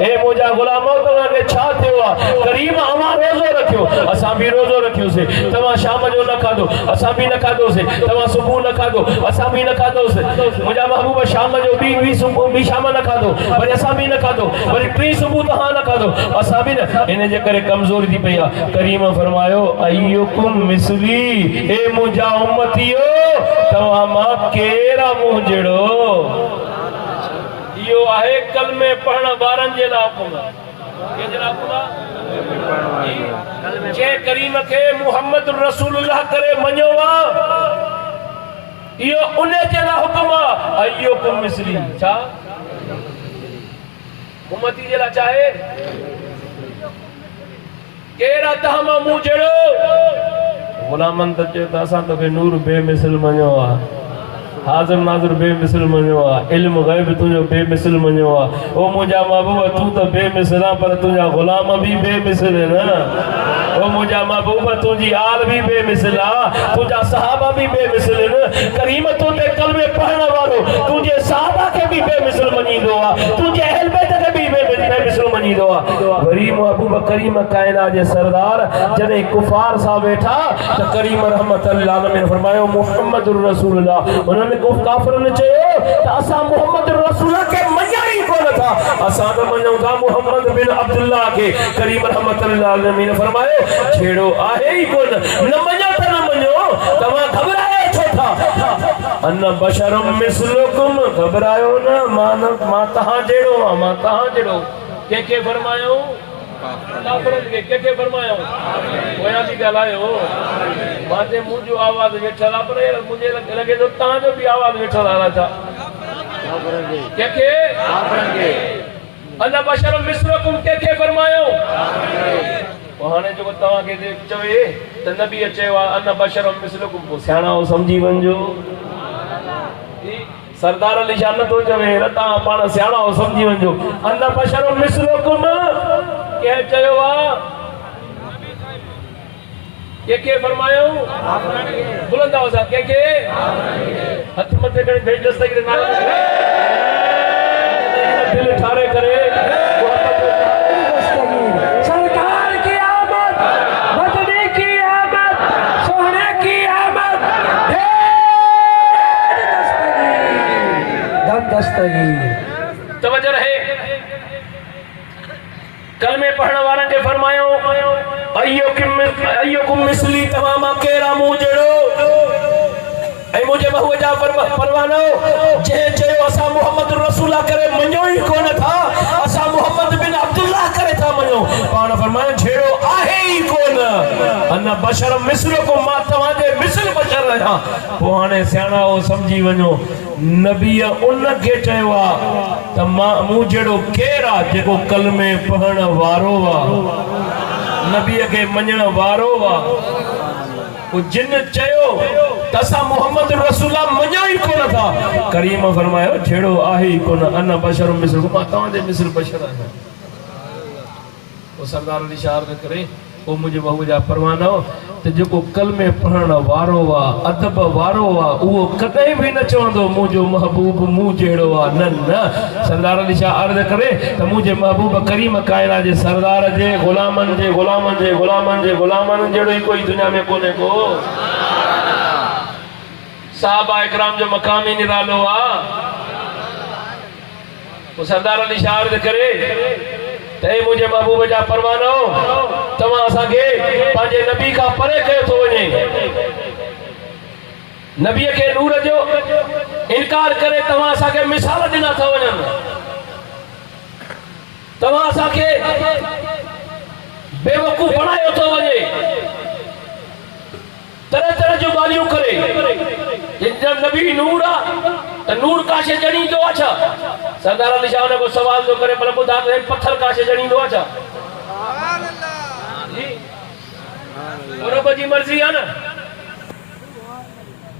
ए मुंहिंजा गुलामो तव्हां खे छा थियो आहे। करीम अवां रोज़ो रखियो असां भी रोज़ो रखियोसीं तव्हां शाम जो न खाधो असां भी न खाधोसीं तव्हां सुबुह न खाधो असां भी न खाधोसीं मुंहिंजा महबूब शाम जो भी सुबुह भी शाम न खाधो वरी असां भी न खाधो वरी टी सुबुह तव्हां न खाधो असां भी न इन जे करे कमज़ोरी थी पई आहे। करीम फरमायो अय्युकुम मिसली ए मुंहिंजा उम्मतियो तव्हां मां केरा मुंह जहिड़ो। यो आहे कलमे पढ़ण वारन जे लाइ हुकुम के जे लाइ हुकुम जे करीम के मुहम्मद रसूलुल्लाह करे मञो वा यो उन जे लाइ हुकुम अय्युकुम मिसली छा उम्मती जे लाइ चाहे केरा तहमा मुंह जहिड़ो गुलामन त चयो त असां तोखे नूर बेमिसल मञो आहे हाज़िर नाज़िर बेमिसल मञो आहे इल्म ग़ैब तुंहिंजो बेमिसल मञो आहे। ओ मुंहिंजा महबूब तूं त बेमिसल आहे पर तुंहिंजा ग़ुलाम भी बेमिसल आहिनि। ओ मुंहिंजा महबूब तुंहिंजी आल भी बेमिसल आहे तुंहिंजा सहाबा भी बेमिसल आहिनि। करीम तूं ते कलमे पढ़ण वारो तुंहिंजे सहाबा खे भी बेमिसल मञींदो आहे तुंहिंजे अहल बैत खे भी बेमिसल मञींदो आहे। वरी महबूब करीम कायनात जे सरदार जॾहिं कुफार सां वेठा त करीम रहमतुल्लाह अलैहि फरमायो मुहम्मदुर रसूलुल्लाह उन्होंने काफिर ने चयो त असा मोहम्मद रसूल के मञा ही कोन था असा तो मञूं था मोहम्मद बिन अब्दुल्लाह के। करीम रहमतुल्लाह अलैहि ने फरमायो छेड़ो आहे ही कोन न मञो त न मञो तव्हां घबराए छो था। अन बशरुम मिसलुकुम घबरायो न मां तहां जहिड़ो मां तहां जहिड़ो के फरमायो काफ़रनि खे कंहिंखे फरमायो पोयां थी ॻाल्हायो मांजे मुंहुं जो आवाज़ वेठल आहे पर मुंहिंजे लॻे थो तव्हांजो बि आवाज़ वेठल आहे छा कंहिंखे अन बशर मिस्लकुम कंहिंखे फरमायो पोइ हाणे जेको तव्हांखे चवे त नबी चयो आहे अन बशर मिस्लकुम पोइ सियाणा सम्झी वञिजो सरदार अली शाह नथो चवे तव्हां पाण सियाणा सम्झी वञिजो अन बशर मिस्लकुम कंहिं चयो आहे कंहिंखे फरमायो बुलंद आवाज़ सां कंहिंखे हथ मथे करे भेज दस्तगीर नाले दिल ठारे करे सरकार की आमद मदनी की आमद सोहने की आमद दस्तगीर तवज्जो रहे कलमे पढ़ने वारनि खे फरमायो अय्युकुम मिस्ली तमामा केरा मुंह जहिड़ो ऐं मुंहिंजे महबूब जा परवानो जंहिं चयो असां मोहम्मद रसूला करे मञो ई कोन था असां मोहम्मद बिन अब्दुल्लाह करे था मञो पाण फरमायो जहिड़ो आहे ई कोन अन बशर मिस्लकुम मां तव्हांजे मिसल बशर आहियां पोइ हाणे सियाणा सम्झी वञो नबीअ उन खे चयो आहे त मां मूं जहिड़ो केरु आहे जेको कलमे पढ़ण वारो आहे नबीअ खे मञण वारो आहे जिन चयो त असां मोहम्मद रसूला मञो ई कोन था करीम फरमायो जहिड़ो आहे ई कोन अन बशर मिस्लकुम मां तव्हांजे मिसल बशर आहियां पोइ सरदार अली शाह अर्ज़ करे पोइ मुंहिंजे महबूब जा परवाना त जेको कलमे पढ़ण वारो आहे अदब वारो आहे उहो कॾहिं बि न चवंदो मुंहिंजो महबूब मूं जहिड़ो आहे न न सरदार अली शाह अर्ज़ करे त मुंहिंजे महबूब करीम कायनात जे सरदार जे ग़ुलामनि जे ग़ुलामनि जे ग़ुलामनि जे ग़ुलामनि जहिड़ो ई कोई दुनिया में कोन्हे को साहबा इकराम जो मक़ाम ई निरालो आहे पोइ सरदार अली शाह अर्ज़ करे ते मुझे महबूब जा परवानो तव्हां असांखे पंहिंजे नबी खां परे कयो थो वञे नबीअ खे नूर जो इनकार करे तव्हां असांखे मिसाल ॾिना था वञनि तव्हां असांखे बेवकूफ़ बणायो थो वञे तरह तरह जूं ॻाल्हियूं करे जब नबी नूर आहे त नूर काशे जणींदो आहे छा सरदार अली शाह ने को सवाल जो करे पर ॿुधा त पत्थर काशे जणींदो आहे छा रब जी मर्ज़ी आहे न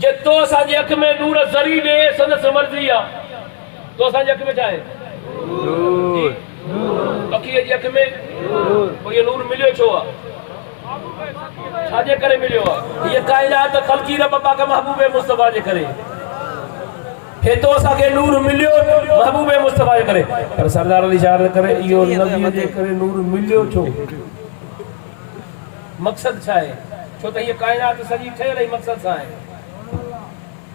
जे तो असांजी अख में नूर ज़री ॾे संदसि मर्ज़ी आहे तो असांजी अख में छा आहे पखीअ जी अख में पोइ इहो नूर मिलियो छो आहे छाजे करे मिलियो आहे ये कायनात ख़ल्क़ी रब पाक महबूब मुस्तफा जे करे हेतो असांखे नूर मिलियो महबूब मुस्तफा जे करे पर सरदार अली शाह करे इहो नबी जे करे नूर मिलियो छो मक़सद छा आहे छो त ये कायनात सॼी ठहियल ई मक़सद सां आहे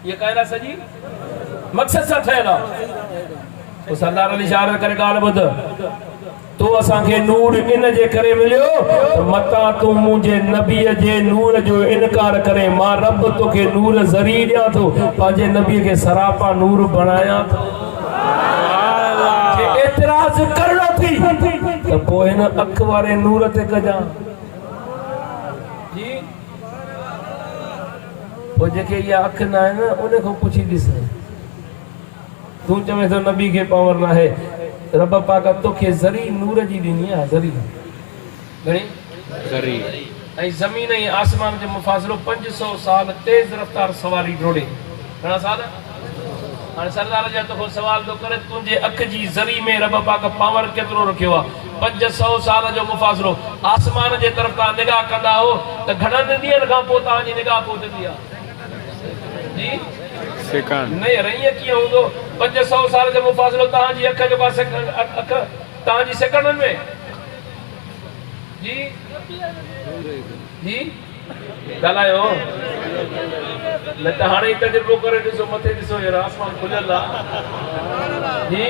ये कायनात सॼी मक़सद सां ठहियल आहे पोइ सरदार अली शाह करे ॻाल्हि ॿुध तो असांखे नूर इन जे करे मिलियो त मतां तूं मुंहिंजे नबीअ जे नूर जो इनकार करे मां रब तोखे नूर ज़री ॾियां थो पंहिंजे नबीअ खे सरापा नूर बणायां थो एतिराज़ करणो थी त पोइ हिन अख वारे नूर ते कजां जी पोइ जेके इहा अख न आहे न उन खां पुछी ॾिस तूं चवे थो नबी खे पावर न आहे रब पाक तोखे ज़री नूर जी ॾिनी आहे ज़री घणी ज़री ऐं ज़मीन ऐं आसमान जो मुफ़ासिलो 500 साल तेज़ रफ़्तार सवारी डोड़े घणा साल हाणे सरदार जा तो सवाल थो करे तुंहिंजे अख जी ज़री में रब पाक पावर केतिरो रखियो आहे 500 साल जो मुफ़ासिलो आसमान जे तरफ़ तव्हां निगाह कंदा हो त घणनि ॾींहंनि खां पोइ तव्हांजी निगाह पहुचंदी आहे जी नहीं रही है किया हूंदो 500 साल जो मुफ़ासिलो तव्हांजी अख जो अख तव्हांजी सेकंडनि में जी जी ॻाल्हायो न त हाणे ई तजुर्बो करे ॾिसो मथे ॾिसो यार आसमान खुलियल आहे जी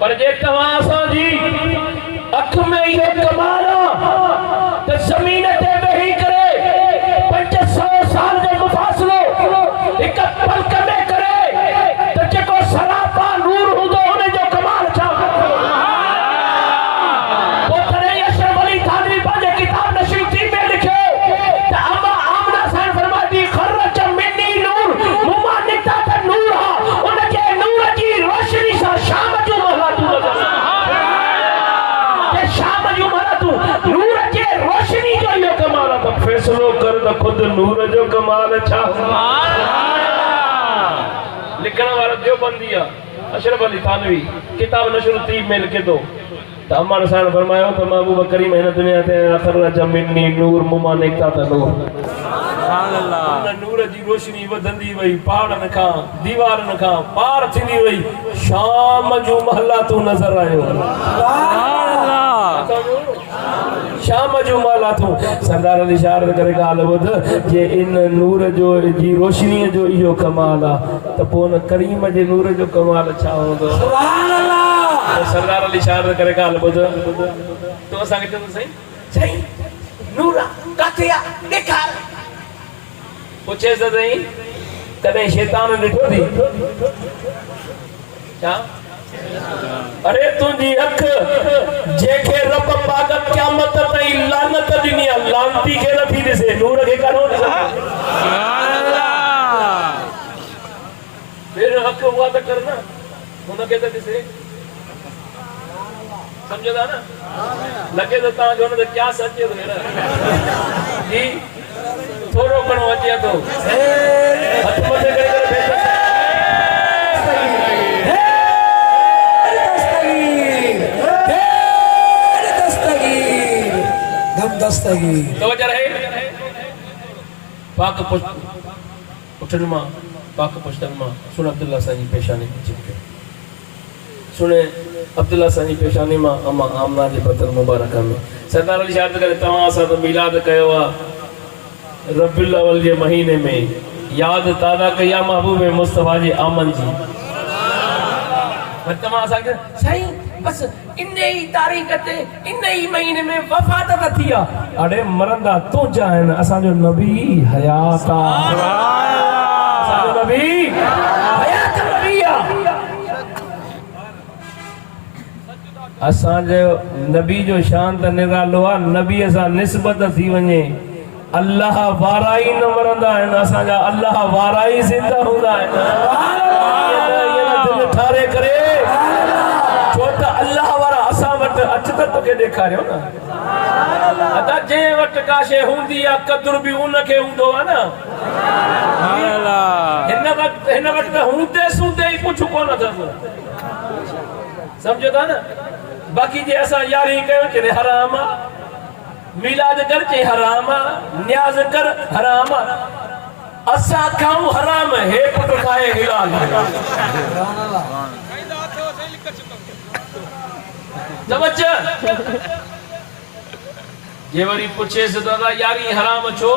पर जे तव्हां असांजी अख में इहो कमाल आहे त ज़मीन ते वेही करे 500 साल जो मुफ़ासिलो एक पलक में करे तो जेको सरापा नूर हूंदो उन जो कमाल छा पोइ शाम जो मारा तू नूर जे रोशनी जो यो कमाल तो फैसलो कर तो खुद नूर जो कमाल छा लिखण वाला जो बंदिया अशरफ अली थानवी किताब नशर तीब में लिखे तो अम्मा रसान फरमायो तो महबूब करीम है दुनिया ते आखिर जमीनी नूर मुमा नेकता त नूर सुभान अल्लाह नूर जी रोशनी वधंदी वई पहाड़न का दीवारन का पार थींदी वई शाम जो महला तू नजर आयो सुभान अल्लाह शाम जो महला तू सरदार अली इशारत करे गाल बुध जे इन नूर जो जी रोशनी जो इयो कमाल आ त पोन करीम जे नूर जो कमाल छा होंदो सुभान अल्लाह सरदार अली इशारत करे गाल बुध तो असा के चंद सही सही नूरा काथिया देखार पूछे सही कदे शैतान डिठो थी क्या अरे तुझी अख जेके रब पाक क़यामत ताईं लानत दिनी लानती के नथी दिसे नूर के कानो सुभान अल्लाह फिर हक हुआ तो करना उन के तो दिसे समझदा ना लगे तो ता जो ने क्या सच्चे तो जी थोड़ो घणो अचे तो हथ मथे करे बैठो दस्तगीर तो वजह रहे पाक पुछन मां पाक पुछन मां सुन अब्दुल्ला साजी पेशानी चिपके सुने अब्दुल्ला साजी पेशानी मां अम्मा आमना जे बतन मुबारक में सरदार अली इशारत करे तवा सा तो मिलाद कयो आ रब्बिल अव्वल जे महीने में याद तादा कया महबूब मुस्तफा जी आमन जी तमा सा सही बस इन्ने ही तारीख ते इन्ने ही महीने में वफात थिया अरे मरंदा तू जान असा जो नबी हयात आ असा जो नबी हयात नबिया असा जो नबी जो शान त निरालो आ नबी सा निस्बत थी वने अल्लाह वाराई न मरंदा है असा जा अल्लाह वाराई जिंदा हुंदा है सुभान अल्लाह ये दिल ठारे करे छोटा अल्लाह वारा असा वट अच त तोके देखारियो ना अदा जे वट का शे हुंदी आ कदर भी उन के हुंदो आ ना सुभान अल्लाह हिन वट हुंदे सुंदे ही कुछ कोन अथस समझो था ना बाकी जे असा यारी कयो के हराम आ मिलाद कर चे हराम आ न्याज कर हराम आ असा खाऊं हराम है पुट खाए हिलाल सुभान अल्लाह तवज्जो ये वरी पूछे से दादा यारी हराम छो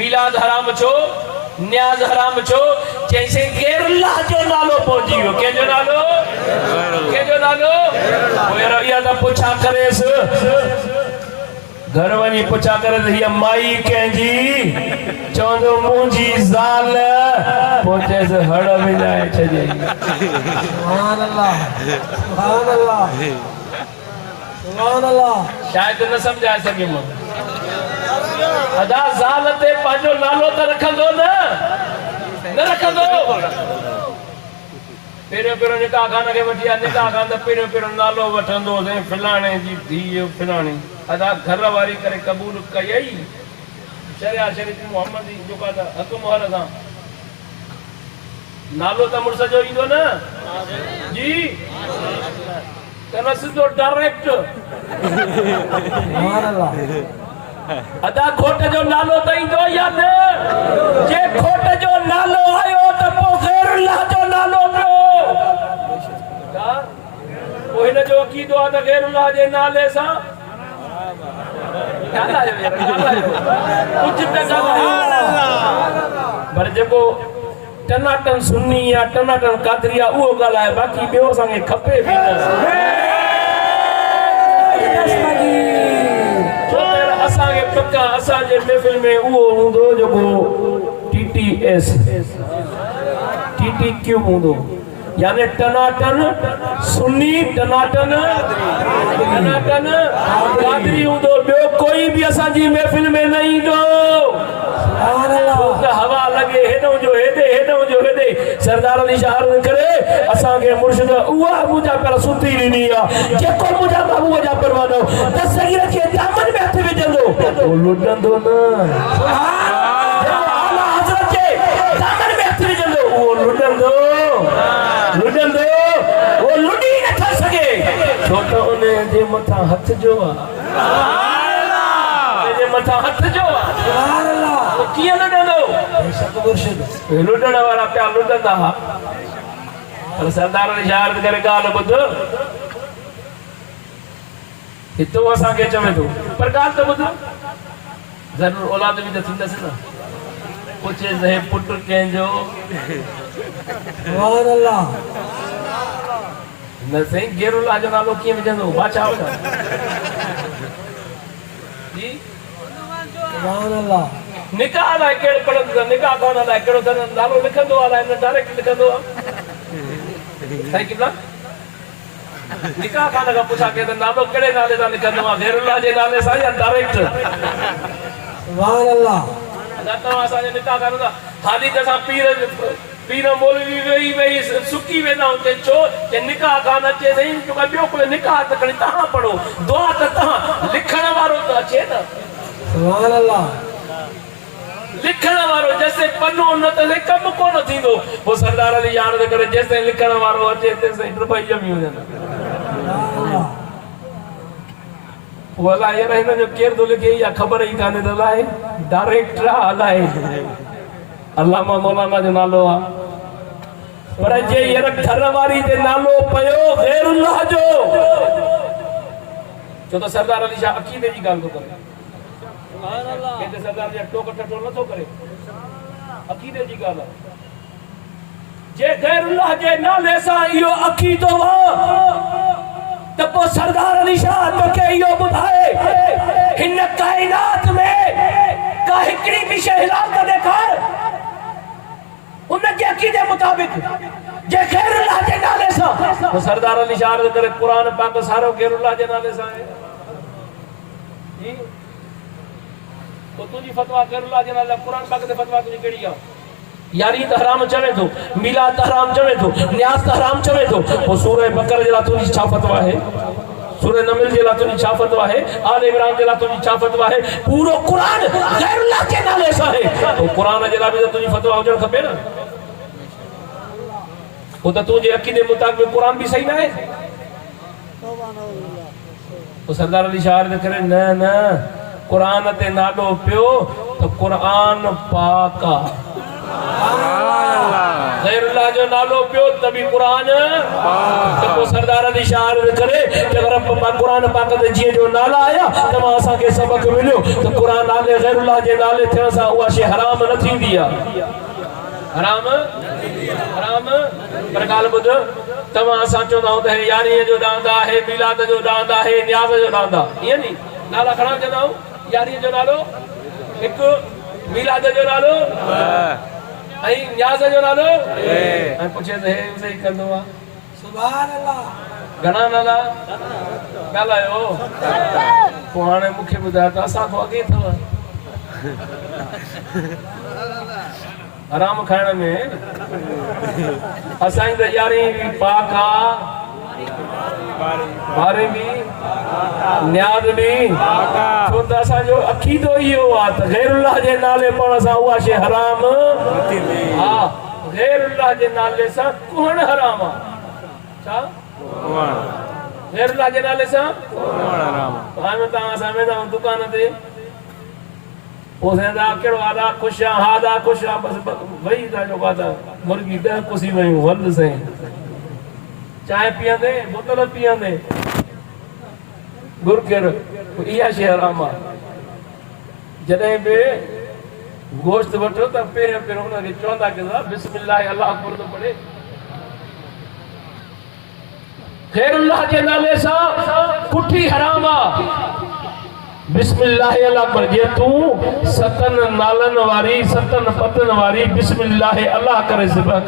मिलाद हराम छो न्याज हराम छो जैसे गैर अल्लाह जो नालो पहुंची हो के जो नालो ओए रविया दा पूछा करेस घर वनी पूछा करे हिया माई कंजी चोंदो मुंजी ज़ाल पूछे से हड़ मिलाए छजे सुभान अल्लाह सुभान अल्लाह सुभान अल्लाह शायद न समझा सके म अदा ज़ाल ते पाजो नालो त रखंदो न रखंदो पेरो निकाह खान के वठिया निकाह खान त पेरो नालो वठंदो से फलाणे जी धी फलाणी अदा घर वारी करे कबूल कयई शरिया शरीफ मोहम्मद जो का हक मोहर सा नालो त मुर्स जो इंदो न जी तना सिधो डायरेक्ट सुभान अल्लाह अदा खोट जो नालो त इंदो या न जे खोट जो नालो आयो त पो गैर अल्लाह जो नालो न का ओ हिन जो अकीदो आ त गैर अल्लाह जे नाले सा पर जेको टनाटन सुन्नी या टनाटन कादरिया वो गालाए बाकी बेओ संगे खपे भी न असा के पक्का असा जे महफिल में वो हुंदो जेको टीटीएस टीटीक्यू हुंदो यानी टनाटन सुन्नी टनाटन कादरी हुंदो बेओ कोई भी असा जी महफिल में नहीं दो सुभान अल्लाह हवा लगे हेडो जो हेडे सरदार अली इशारत करे असा के मुर्शिद उवा मुजा पर सुती नी आ जेको मुजा बाबू जा परवान वनो दस्तगी रखे दामन में हथ विझंदो वो लुटंदो न आला हज़रत के दामन में हथ विझंदो वो लुटंदो वो लुटी न था सके छो त उन जे मथा हथ जो जे मथा हथ जो सुभान अल्लाह वो किए लुटंदो बेशक मुर्शिद लुटण वारा प्या लुटंदा हा पर सरदार ने याद करे गाल बुध हितो असा के चवे तो पर गाल तो बुध जरूर औलाद भी तो थींदस ना पूछे जे पुट के जो सुभान अल्लाह न सही गेरुल्ला जो नालो कीअं विझंदो बादशाह जी सुभान अल्लाह निकाह लाइ कहिड़ो पढ़ंदो निकाह कोन लाइ कहिड़ो नालो लिखंदो आहे न डायरेक्ट लिखंदो आहे सही किला निकाह खान का पूछा के नालो कहिड़े नाले सां लिखंदो आहे गेरुल्ला जे नाले सां या डायरेक्ट सुभान अल्लाह तव्हां असांजे निकाह खान सां हाली त असां पीर मौलवी वेही सुकी वेंदा हुते छो कि निकाह कान अचे सही तोखे ॿियो कोई निकाह त खणी तव्हां पढ़ो दुआ त तव्हां लिखण वारो त अचे न सुभान अल्लाह लिखण वारो जैसे पन्नो न त कम कोन थींदो वो सरदार अली यार दे करे जैसे लिखण वारो अचे तेसे रुपई जमी वञनि वाला यार हिन जो केर तो लिखे या खबर ही काने त लाए डायरेक्ट अलाए अल्लामा मौलाना जो नालो आ पर जे यार घर वारी ते नालो पयो गैरुल्लाह जो छो त सरदार अली शाह अकीदे जी गाल को करे सुभान अल्लाह के सरदार जी टोक टटो न थो करे अकीदे जी गाल जे गैरुल्लाह जे नाले सा इयो अकीदो वा त पो सरदार अली शाह तो के इयो बुधाए हिन कायनात में का हिकड़ी भी शय हिलाल कर देखार उनके अकीदे मुताबिक जे गैरुल्लाह जे नाले सा तो सरदार अली शाह करे कुरान पाक सारो गैरुल्लाह जे नाले सा है जी तो तुझी फतवा गैरुल्लाह जे नाले कुरान पाक दे फतवा तुझी केड़ी आ यारी त हराम चवे तो मिलाद त हराम चवे तो न्यास त हराम चवे तो वो सूरह बकरा जे ला तुझी छा फतवा है सूरह नमल जे ला तुझी छा फतवा है आल इमरान जे ला तुझी छा फतवा है पूरो कुरान गैरुल्लाह के नाले सा है तो कुरान जे ला भी तुझी फतवा हुजण खपे ना वो तो तुझे अकीदे मुताबिक कुरान भी सही ना है तो सरदार अली शाह ने करे न न कुरान ते नालो पियो तो कुरान पाका गैरुल्लाह जो नालो पियो तभी कुरान तो को सरदार अली शाह ने करे कि अगर कुरान पाक ते जी जो नाला आया तमा असा के सबक मिलियो तो कुरान नाले गैरुल्लाह जे नाले थियण सा उहा शे हराम न थींदी आ हराम पर गाल बुध तमा असा चोंदा त यारी जो दांदा है मिलाद जो दांदा है न्याज जो दांदा ये नहीं नाला खड़ा चंदा यारी जो नालो एक मिलाद जो नालो आई न्याज जो नालो आई पूछे हे सही कंदो आ सुभान अल्लाह घणा नाला गालायो को हाणे मुखे बुधा त असा को अगे थव हराम खाइण में असाई त यारी पाक आ बारे भी न्याद भी छो त असा जो अकीदो इहो आ त गैरुल्लाह जे नाले पण असा उहा शे हराम हां गैरुल्लाह जे नाले सा कोन हराम आ छा गैरुल्लाह जे नाले सा कोन हराम हां ता असा में दुकान ते ओसेंदा केड़ो आदा खुश हादा खुश बस वही था जो बात मुर्गी 10 कुसी वही वंद से चाय पियंदे बोतल पियंदे गुरकेर इया शे हराम जदे बे गोश्त वठो त पे उन के चोंदा के बिस्मिल्लाह अल्लाह अकबर तो पढ़े गैरुल्लाह के नाले सा कुठी हराम आ बिस्मिल्लाह अल्लाह पर जे तू सतन नालन वारी सतन पतन वारी बिस्मिल्लाह अल्लाह करे ज़िबह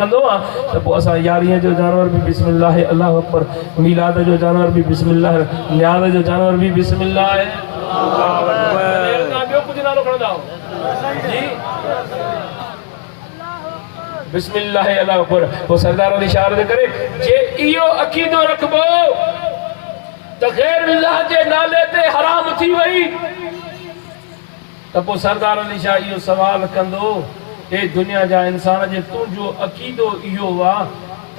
कंदो आ त पो असा यारियां जो जानवर भी बिस्मिल्लाह अल्लाह पर मिलाद जो जानवर भी बिस्मिल्लाह न्याज जो जानवर भी बिस्मिल्लाह अल्लाह अकबर ना कुछ नालो खणदा जी बिस्मिल्लाह अल्लाह पर वो सरदार अली शाह करे जे इयो अकीदो रखबो त त ग़ैर अल्लाह जे नाले ते हराम थी वई त पोइ सरदार अली शाह इहो सवाल कंदो ए दुनिया जा इंसान जे तुंहिंजो अक़ीदो इहो वा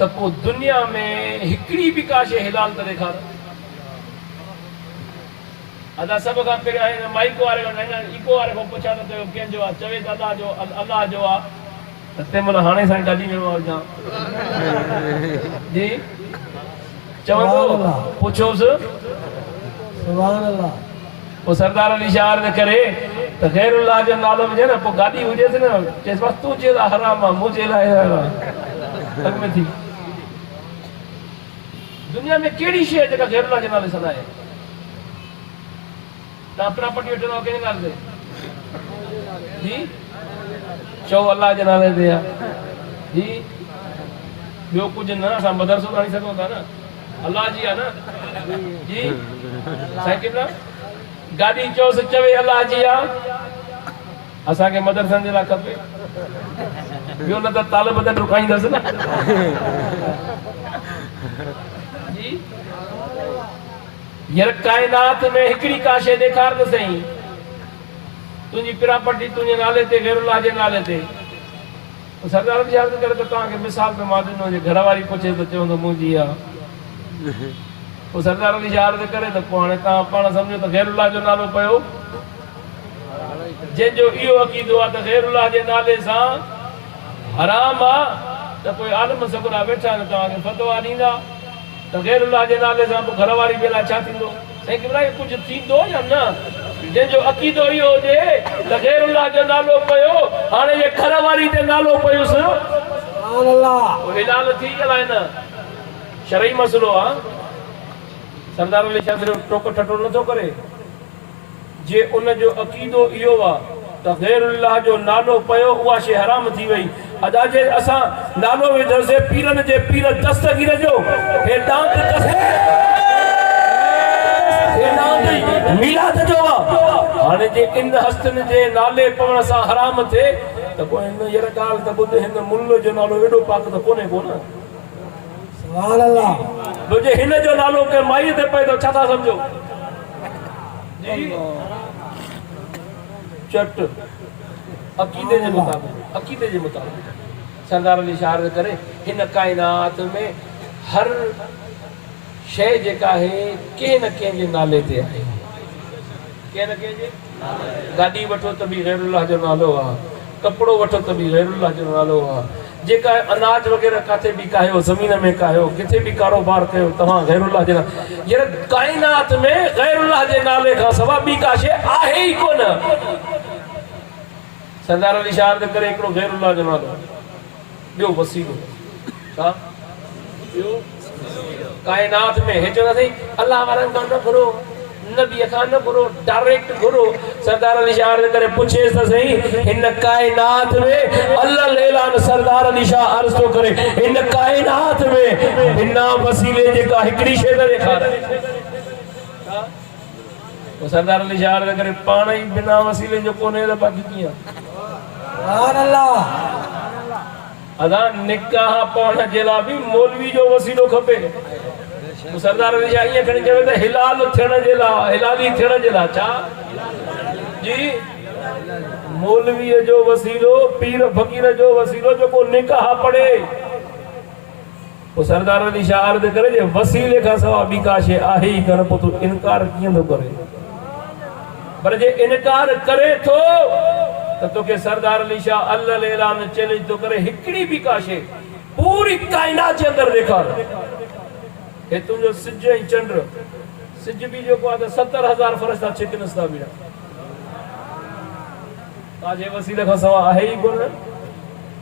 त पोइ दुनिया में हिकिड़ी बि का शइ हिलाल त ॾेखार अदा सब खां पहिरियों माइक वारे खां इको वारे खां पुछा त कयो कंहिंजो आहे चवे त अल्लाह जो आहे त तंहिं महिल हाणे साईं गाॾी में वञा जी चवंदो पुछोसि सुभान अल्लाह पोइ सरदार अली शाह अर्ज़ करे त ग़ैर अल्लाह जो नालो विझे न पोइ गाॾी हुजेसि न चएसि बसि तूं जे लाइ हराम आहे मुंहिंजे लाइ अॻ में थी दुनिया में कहिड़ी शइ जेका ग़ैर अल्लाह जे नाले सदाए तव्हां प्रॉपर्टी वठंदव कंहिंजे नाले ते जी चओ अल्लाह जे नाले ते आहे जी ॿियो कुझु न असां मदरसो खणी सघूं था न अल्लाह जी आहे न जी साईं किबला गाॾी चओसि चवे अल्लाह जी आहे असांखे मदरसनि जे लाइ खपे ॿियो न त तालिब त डुकाईंदसि न जी यार काइनात में हिकिड़ी का शइ ॾेखार त सही तुंहिंजी प्रॉपर्टी तुंहिंजे नाले ते ग़ैर अल्लाह जे नाले ते सरदार अली शाह करे त तव्हांखे मिसाल में मां ॾिनो जे घर वारी पुछे त चवंदो मुंहिंजी आहे पोइ सरदार अली शाह अर्ज़ करे त पोइ हाणे तव्हां पाण सम्झो त ग़ैर अल्लाह जो नालो पियो जंहिंजो इहो अक़ीदो आहे त ग़ैर अल्लाह जे नाले सां हराम आहे त कोई आलम सगुरा वेठा आहिनि तव्हांखे फतवा ॾींदा त ग़ैर अल्लाह जे नाले सां पोइ घर वारी जे लाइ छा थींदो साईं किबला कुझु थींदो या न जंहिंजो अक़ीदो इहो हुजे त ग़ैर अल्लाह जो नालो पियो हाणे जे घर वारी ते नालो पियुसि सुभान अल्लाह पोइ हिलाल थी अलाए न शरई मसइलो आहे सरदार अली शाह सिर्फ़ु टोक टटो नथो करे जे उनजो अक़ीदो इहो आहे त ग़ैर अल्लाह जो नालो पियो उहा शइ हराम थी वई अदा जे असां नालो विधोसीं पीरनि जे पीर दस्तगीर जो हे दांत मिलाद जो आहे हाणे जे इन हस्तनि जे नाले पवण सां हराम थिए त पोइ हिन हींअर ॻाल्हि त ॿुध हिन मुल्ल जो नालो एॾो पाक त कोन्हे कोन सुभान अल्लाह ॿियो जे हिन जो नालो के माईअ ते पए थो छा था सम्झो जी चट अक़ीदे जे मुताबिक़ सरदार अली शाह अर्ज़ करे हिन काइनात में हर शइ जेका आहे कंहिं न कंहिं जे नाले ते आहे कंहिं न कंहिं जे गाॾी वठो त बि ग़ैर अल्लाह जो नालो आहे कपिड़ो वठो त बि ग़ैर अल्लाह जो नालो आहे जेका अनाज वग़ैरह किथे बि कायो ज़मीन में कायो किथे बि कारोबार कयो तव्हां ग़ैर अल्लाह जे नाले यार काइनात में ग़ैर अल्लाह जे नाले खां सवाइ ॿी का शइ आहे ई कोन सरदार अली शाह अर्ज़ करे हिकिड़ो ग़ैर अल्लाह जो नालो ॿियो वसीलो छा ॿियो काइनात में हे चवंदा साईं अल्लाह वारनि खां न घुरो नबी खां न घुरो डायरेक्ट घुरो सरदार अली शाह अर्ज़ करे पुछेसि त सही हिन काइनात में अल्लाह लेलान सरदार अली शाह अर्ज़ थो करे हिन काइनात में बिना वसीले जेका हिकिड़ी शइ त ॾेखार सरदार अली शाह अर्ज़ करे पाण ई बिना वसीले जो कोन्हे त बाक़ी कीअं सुभान अल्लाह अदा निकाह पढ़ण जे लाइ बि मौलवी जो वसीलो खपे सरदार अली शाह ईअं खणी चवे त हिलाल थियण जे लाइ हिलाली थियण जे लाइ छा जी मौलवीअ जो वसीलो पीर फ़कीर जो वसीलो जेको निकाह पढ़े पोइ सरदार अली शाह अर्ज़ करे जे वसीले खां सवाइ ॿी का शइ आहे ई कोन पोइ तूं इनकार कीअं थो करे पर जे इनकार करे थो त तोखे सरदार अली शाह अल्लाह ऐलान चैलेंज थो करे हिकिड़ी बि का शइ पूरी काइनात जे अंदरि ॾेखार हे तुंहिंजो सिज ऐं चंड सिज बि जेको आहे त 70,000 फ़रिश्ता छिकनसि था बीठा तव्हांजे वसीले खां सवाइ आहे ई कोन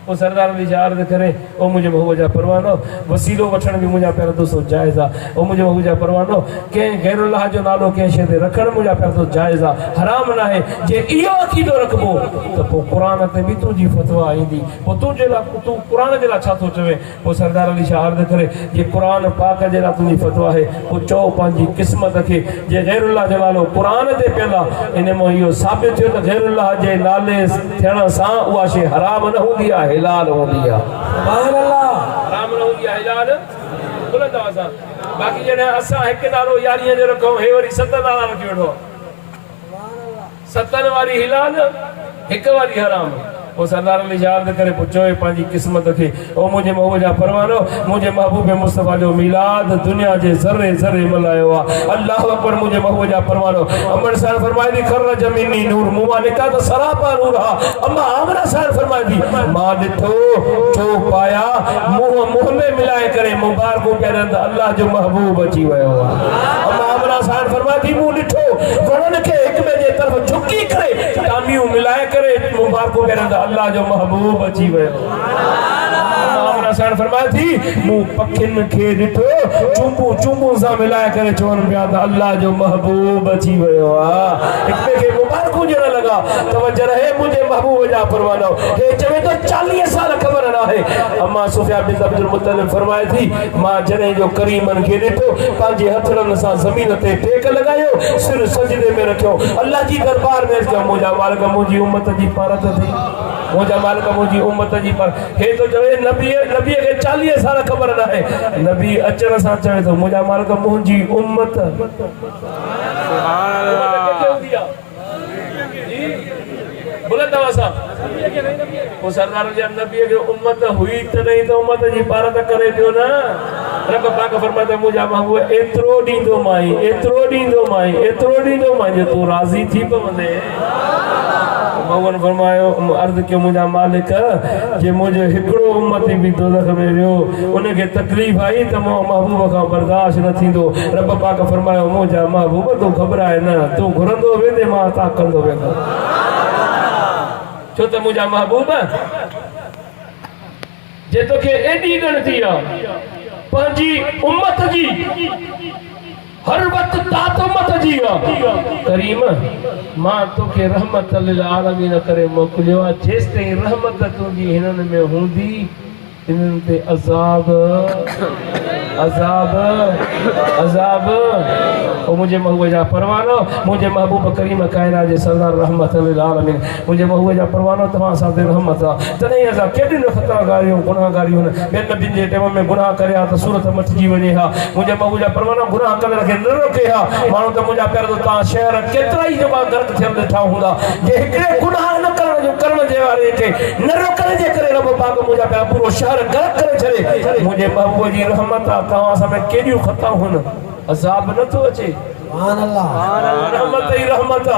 पोइ सरदार अली शाह अर्ज़ करे ओ मुंहिंजे महबूब जा परवानो वसीलो वठण बि मुंहिंजा पहिरियों दोस्तो जाइज़ आहे ओ मुंहिंजे महबूब जा परवानो कंहिं ग़ैर अल्लाह जो नालो कंहिं शइ ते रखणु मुंहिंजा पहिरियों दोस्त जाइज़ आहे हराम न आहे जे इहो अक़ीदो रखबो त पोइ क़ुर ते बि तुंहिंजी फतवा ईंदी पोइ तुंहिंजे लाइ तूं क़ुर जे लाइ छा थो चवे पोइ सरदार अली शाह अर्ज़ करे जे क़ुर पाक जे लाइ तुंहिंजी फतवा आहे पोइ चओ पंहिंजी क़िस्मत खे जे ग़ैर अल्लाह जो नालो क़ुर ते पियल आहे इन मां इहो साबित थियो त ग़ैर अल्लाह जे नाले थियण सां उहा शइ हराम न हूंदी आहे हिलाल होती है। सुभान अल्लाह। हराम न होती है हिलाल बुलंद आवाज़ बाक़ी जॾहिं असां हिकु नालो यारीअ जो रखूं हे वरी 7 नाला रखी वठो 7 वारी हिलाल हिकु वारी हराम वो सरदार ने याद करे पुछो पंहिंजी क़िस्मत के ओ मुझे महबूब जा परवानो मुझे महबूब मुस्तफा जो मिलाद दुनिया जे ज़र्रे ज़र्रे मल्हायो आहे अल्लाह अकबर मुझे महबूब जा परवानो अमर साहब फरमाए थी खर जमीनी नूर मुआ निका तो सरापा नूर हा अम्मा आमना साहब फरमाए थी मां ॾिठो जो पाया मुंह में मिलाए करे मुबारक पहिरंद अल्लाह जो महबूब अची वियो आहे अम्मा आमना साहब फरमाए थी मूं ॾिठो वणन खे हिक ॿिए जे तरफ़ झुकी करे तामियूं मिलाए करे मुबारक पहिरंद अल्लाह जो महबूब अची वियो आमना साहब फरमाए थी मूं पखियुनि खे ॾिठो चुंबू चुंबू सां मिलाए करे चवनि पिया त अल्लाह जो महबूब अची वियो आहे हिक ॿिए खे मुबारकूं ॾियण लॻा तवजो रहे मुंहिंजे महबूब जा परवानो हे चवे थो 40 साल ख़बर न आहे अम्मा सुफिया बिन अब्दुल मुत्तलिब फरमाए थी मां जॾहिं जो करीमन खे ॾिठो पंहिंजे हथड़नि सां ज़मीन ते टेक लॻायो सिर सजदे में रखियो अल्लाह जी दरबार में चयो मुंहिंजा मालिक मुंहिंजी उम्मत जी पारत थी मुझा मालिक मुझी उम्मत जी पर हे तो चवे नबी के 40 साल खबर न है नबी अचण सा चवे तो मुझा मालिक मुझी उम्मत सुभान अल्लाह जी बुलंद आवाज़ वो सरदार जी नबी के उम्मत हुई त नहीं तो उम्मत जी पारत करे दियो ना रब पाक फरमाता मुझा महबूब एतरो डींदो माई जो तू राजी थी पवंदे भगवान फरमायो अर्ज के मुझा मालिक जे मुझे हिकड़ो उम्मती भी दोज़ख में वियो उनके तकलीफ आई त मो महबूब का बर्दाश्त न थींदो रब पाक फरमायो मुझा महबूब तू घबराए न तू घुरंदो वेंदे मां ता कंदो वेंदो छो त मुझा महबूब जे तोखे एडी गणती आ पंहिंजी उम्मत जी हर वक्त तात उम्मत जी करीम मां तोखे रहमत लिल आलमीन करे मोकिलियो आहे जेस ताईं रहमत तुंहिंजी हिननि में हूंदी इन्हनि ते अज़ाब ओ मुझे महबूब जा परवानो मुझे महबूब करीम कायना जे सरदार रहमत लिल आलमीन मुझे महबूब जा परवानो तव्हां सां ते रहमत आहे तॾहिं असां केॾियूं न ख़तरागारियूं गुनाहगारियूं ॿियनि नबियुनि जे टाइम में गुनाह करे हा त सूरत मटिजी वञे हा मुझे महबूब जा परवानो गुनाह कंदड़ खे न रोके हा माण्हू त मुंहिंजा पहिरियों त तव्हां शहर केतिरा ई जमा गर्क थियल ॾिठा हूंदा जे हिकिड़े गुनाह न करण जे वारे खे न रोकण जे करे रब पाक मुंहिंजा पहिरियों पूरो शहर गर्क करे छॾे मुंहिंजे महबूब जी रहमत आहे तव्हां सां में केॾियूं ख़ताऊं हुन अज़ाब नथो अचे सुभान अल्लाह रहमत ही रहमत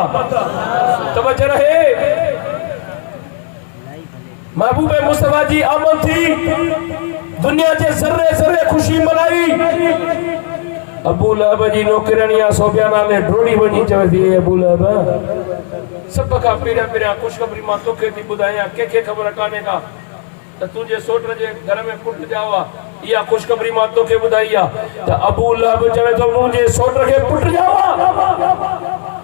तवज्जो रहे महबूब मुस्तफा जी आमद थी दुनिया जे ज़र्रे ज़र्रे खुशी मनाई अबू लहब जी नौकरानिया सोबिया नाले ड्रोड़ी वञी चवे थी अबू लहब सब का पीड़ा खुशखबरी मां तोखे थी ॿुधायां कंहिंखे ख़बर कान्हे का त तुंहिंजे सोट जे घर में पुट जावा या खुशखबरी मां तोखे ॿुधाई आहे त अबू लहब चवे थो मुंहिंजे सोट खे पुट जावा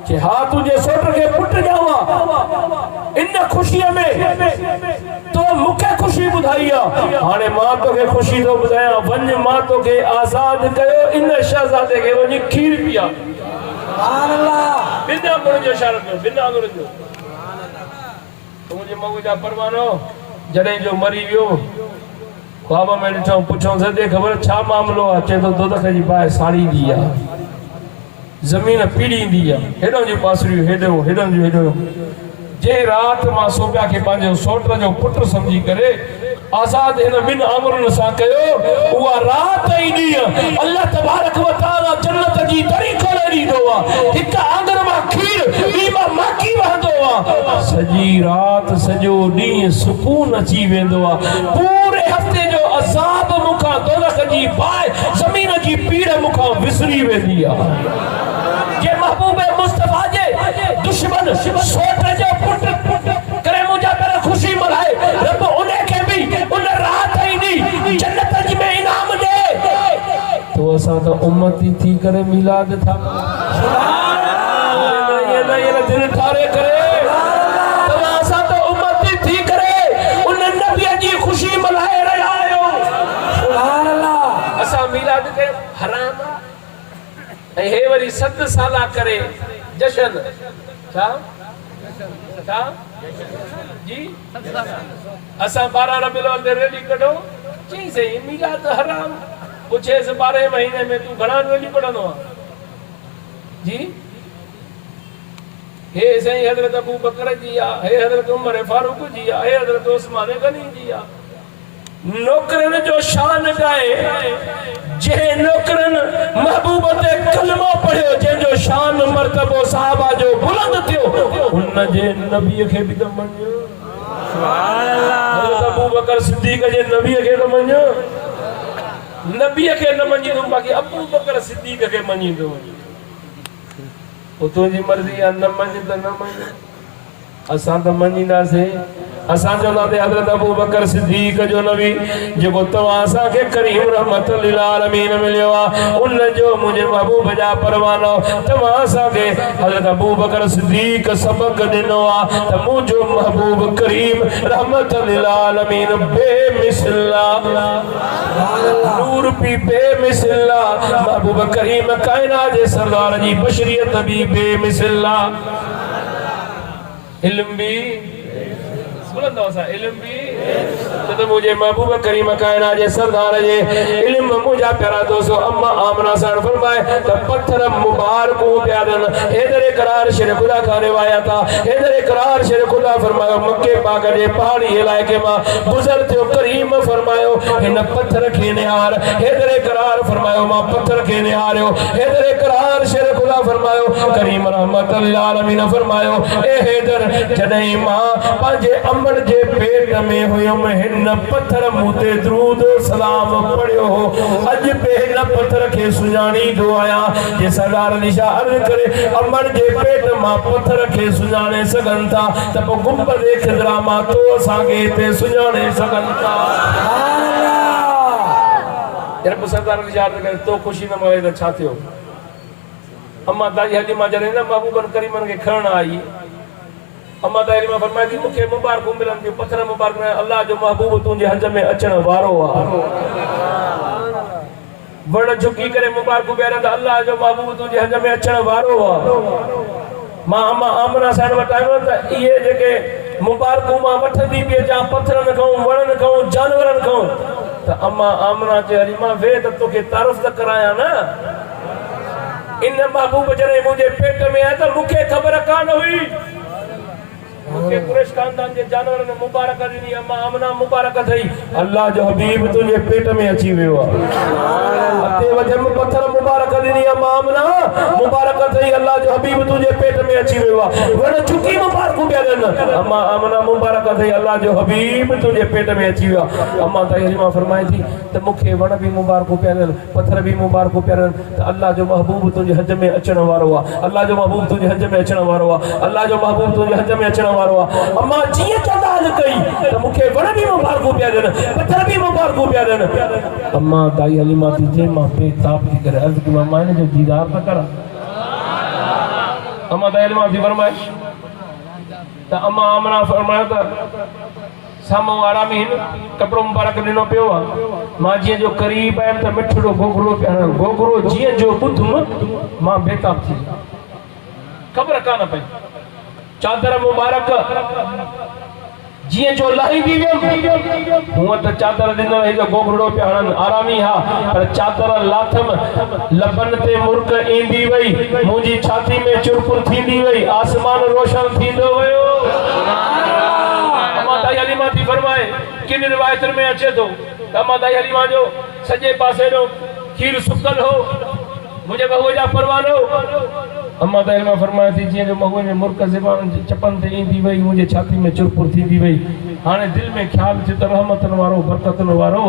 कि हा तुंहिंजे सोट खे पुट जावा इन खुशीअ में तो मूंखे खुशी ॿुधाई आहे हाणे मां तोखे खुशी थो ॿुधायां वञ मां तोखे आज़ाद कयो इन शहज़ादे खे वञी खीर पीआ सुभान अल्लाह बिना मुंहिंजो इशारो कयो बिना मुंहिंजो मुंहिंजे मऊ जा परवानो जॾहिं जो मरी वियो ख्वाब में ॾिठो पुछो सॼे ख़बर छा मामलो आहे चए थो दोदख जी बाहि साड़ी दी आहे ज़मीन पीड़ींदी आहे हेॾो जी पासरियूं हेॾो जी जे रात मां सोबिया खे पंहिंजो सोट जो पुट सम्झी करे आज़ाद हिन ॿिन अमरनि सां कयो उहा रात ई ॾींहुं अल्लाह तबारक व तआला जन्नत जी दरी खोले ॾींदो आहे हिक आंगन मां खीर ॿी मां माखी वहंदो आहे सॼी रात सॼो ॾींहुं सुकून अची वेंदो आहे पूरे हफ़्ते जो अज़ाब मूंखां दोज़ख जी बाहि ज़मीन जी पीड़ मूंखां विसरी वेंदी आहे जे महबूब मुस्तफा जे दुश्मन सोट जो पुट करे मुंहिंजा पर खुशी मल्हाए रब उनखे बि उन रात ई दी जन्नत जी में इनाम दे तो असां त उम्मती थी करे मिलाद था सुभान अल्लाह ये दिल ठारे करे तो असां त उम्मती थी करे उन नबी जी खुशी मल्हाए रहिया आहियो सुभान अल्लाह असां मिलाद के हराम ऐं हे वरी 7 साला करे जशन छा जी असां 12 रबीउल अव्वल ते रैली कढो चई सही मिलाद हराम पूछे से 12 महीने में तू घणा वेली पढ़ंदो आहे? जी हे साईं हज़रत अबू बकर जी आहे, हे हज़रत उमर फारूक जी आहे, हे हज़रत उस्मान गनी जी आहे। नौकरन जो शान गाए जे नौकरन महबूब ते कलमो पढ़ियो जंहिंजो शान मर्तबो साहबा जो बुलंद थियो उन जे नबी खे भी त मञो। सुभान अल्लाह। हज़रत अबू बकर सिद्दीक़ जे नबी खे त मञो, नबी खे न मञींदो बाक़ी अबू बकर सिद्दीक़ खे मञींदो। तुझी मर्जी आहे, न मञ त न मञ, असां त मञींदासीं। असां चवंदासीं हज़रत अबू बकर सिद्दीक़ जो नबी जेको तव्हां असांखे करीम रहमत लिल आलमीन मिलियो आहे उन जो मुंहिंजे महबूब जा परवानो तव्हां असांखे हज़रत अबू बकर सिद्दीक़ सबक ॾिनो आहे त मुंहिंजो महबूब करीम रहमत लिल आलमीन बेमिसल नूर पी बेमिसल महबूब करीम कायनात जे सरदार जी बशरियत भी बेमिसल इल्म भी बुलंद हो सा इल्म भी तो मुझे महबूब करीम कायनात जे सरदार जे इल्म मुझा प्यारा दोस्तों अम्मा आमना सन फरमाए त पत्थर मुबारक प्यारन हैदर करार शेर खुदा का रिवायत हैदर करार शेर खुदा फरमायो मक्के पाक जे पहाड़ी इलाके में गुजर थियो करीम फरमायो इन पत्थर के निहार हैदर करार फरमायो मां पत्थर के निहारियो हैदर करार शेर खुदा फरमायो करीम रहमत लिल आलमीन फरमायो ए हैदर जदई मां पांजे अमन जे पेट में हुयम हिन पत्थर मुते दरूद सलाम पढ़ियो अज पे हिन पत्थर के सुजानी दो आया जे सरदार निशा अर्ज करे अमन जे पेट मां पत्थर के सुजाने सकन था त पो गुंबद खिदरा मां तो असांखे ते सुजाने सकन था। यार पो सरदार निशा अर्ज करे तो खुशी न मवे त छा थियो? अम्मा दाई हली मां जरे न महबूबन करीमन के खणण आई अम्मा दाई में फरमाई थी मुखे मुबारक मिलन थी पत्थर मुबारक ने अल्लाह जो महबूब तुझे हज में अचण वारो आ वण झुकी करे मुबारक बेरा त अल्लाह जो महबूब तुझे हज में अचण वारो आ। मां अम्मा आमना सान वटायो त ये जेके मुबारक मां वठंदी पे जा पत्थर न खाऊं वण न खाऊं जानवर न खाऊं त अम्मा आमना जे हरी मां वे त तोखे तारीफ त कराया न इन महबूब जरे मुझे पेट में आया त मुखे खबर कान हुई मुखे कुरैश खानदान जे जानवर ने मुबारक दी अम्मा आमना मुबारक थई अल्लाह जो हबीब तुझे पेट में अची वियो अते वजह में पत्थर मुबारक दी अम्मा आमना मुबारक थई अल्लाह जो हबीब तुझे पेट में अची वियो वण चुकी मुबारक बेरन अम्मा आमना मुबारक थई अल्लाह जो हबीब तुझे पेट में अची वियो अम्मा ताई मां फरमाई थी त मुखे वण भी मुबारक बेरन पत्थर भी मुबारक बेरन त अल्लाह जो महबूब तुझे हज में अचण वारो आ अल्लाह जो महबूब तुझे हज में अचण वारो आ अल्लाह जो महबूब तुझे हज में अचण अम्मा जिए चंदाल कई त मुखे वण भी मुबारक प्यारन पत्थर भी मुबारक प्यारन अम्मा दाई हलीमा थी जे मां बेताब थी करे अर्ज की मां इन जो दीदार न करा अम्मा दाई हलीमा थी फरमाए त अम्मा आमना फरमायो त सामो आरामी हिन कपड़ो मुबारक दिनो पियो मां जिए जो करीब आयम त मिठड़ो गोगरो प्यारन गोगरो जिए जो बुधम मां बेताब थी खबर कान पई चादर मुबारक जिए जो लाई दी हुआ तो चादर दिनो है जो गोगड़ो पे हणन आरामी हा पर चादर लाथम लबन ते मुर्क इंदी वई मुजी छाती में चुरपुर थींदी वई आसमान रोशन थींदो वयो। अम्मा दाई हलीमा थी फरमाए किन रिवायत में अचे तो अम्मा दाई हलीमा जो सजे पासे जो खीर सुकल हो मुझे बहु जा परवानो अम्मा दाई में फरमाया थी जे जो मगो ने मुर्क ज़बान चपन ते इंदी वई मुझे छाती में चुरपुर थींदी वई हाने दिल में ख्याल थी त रहमतन वारो बरकतन वारो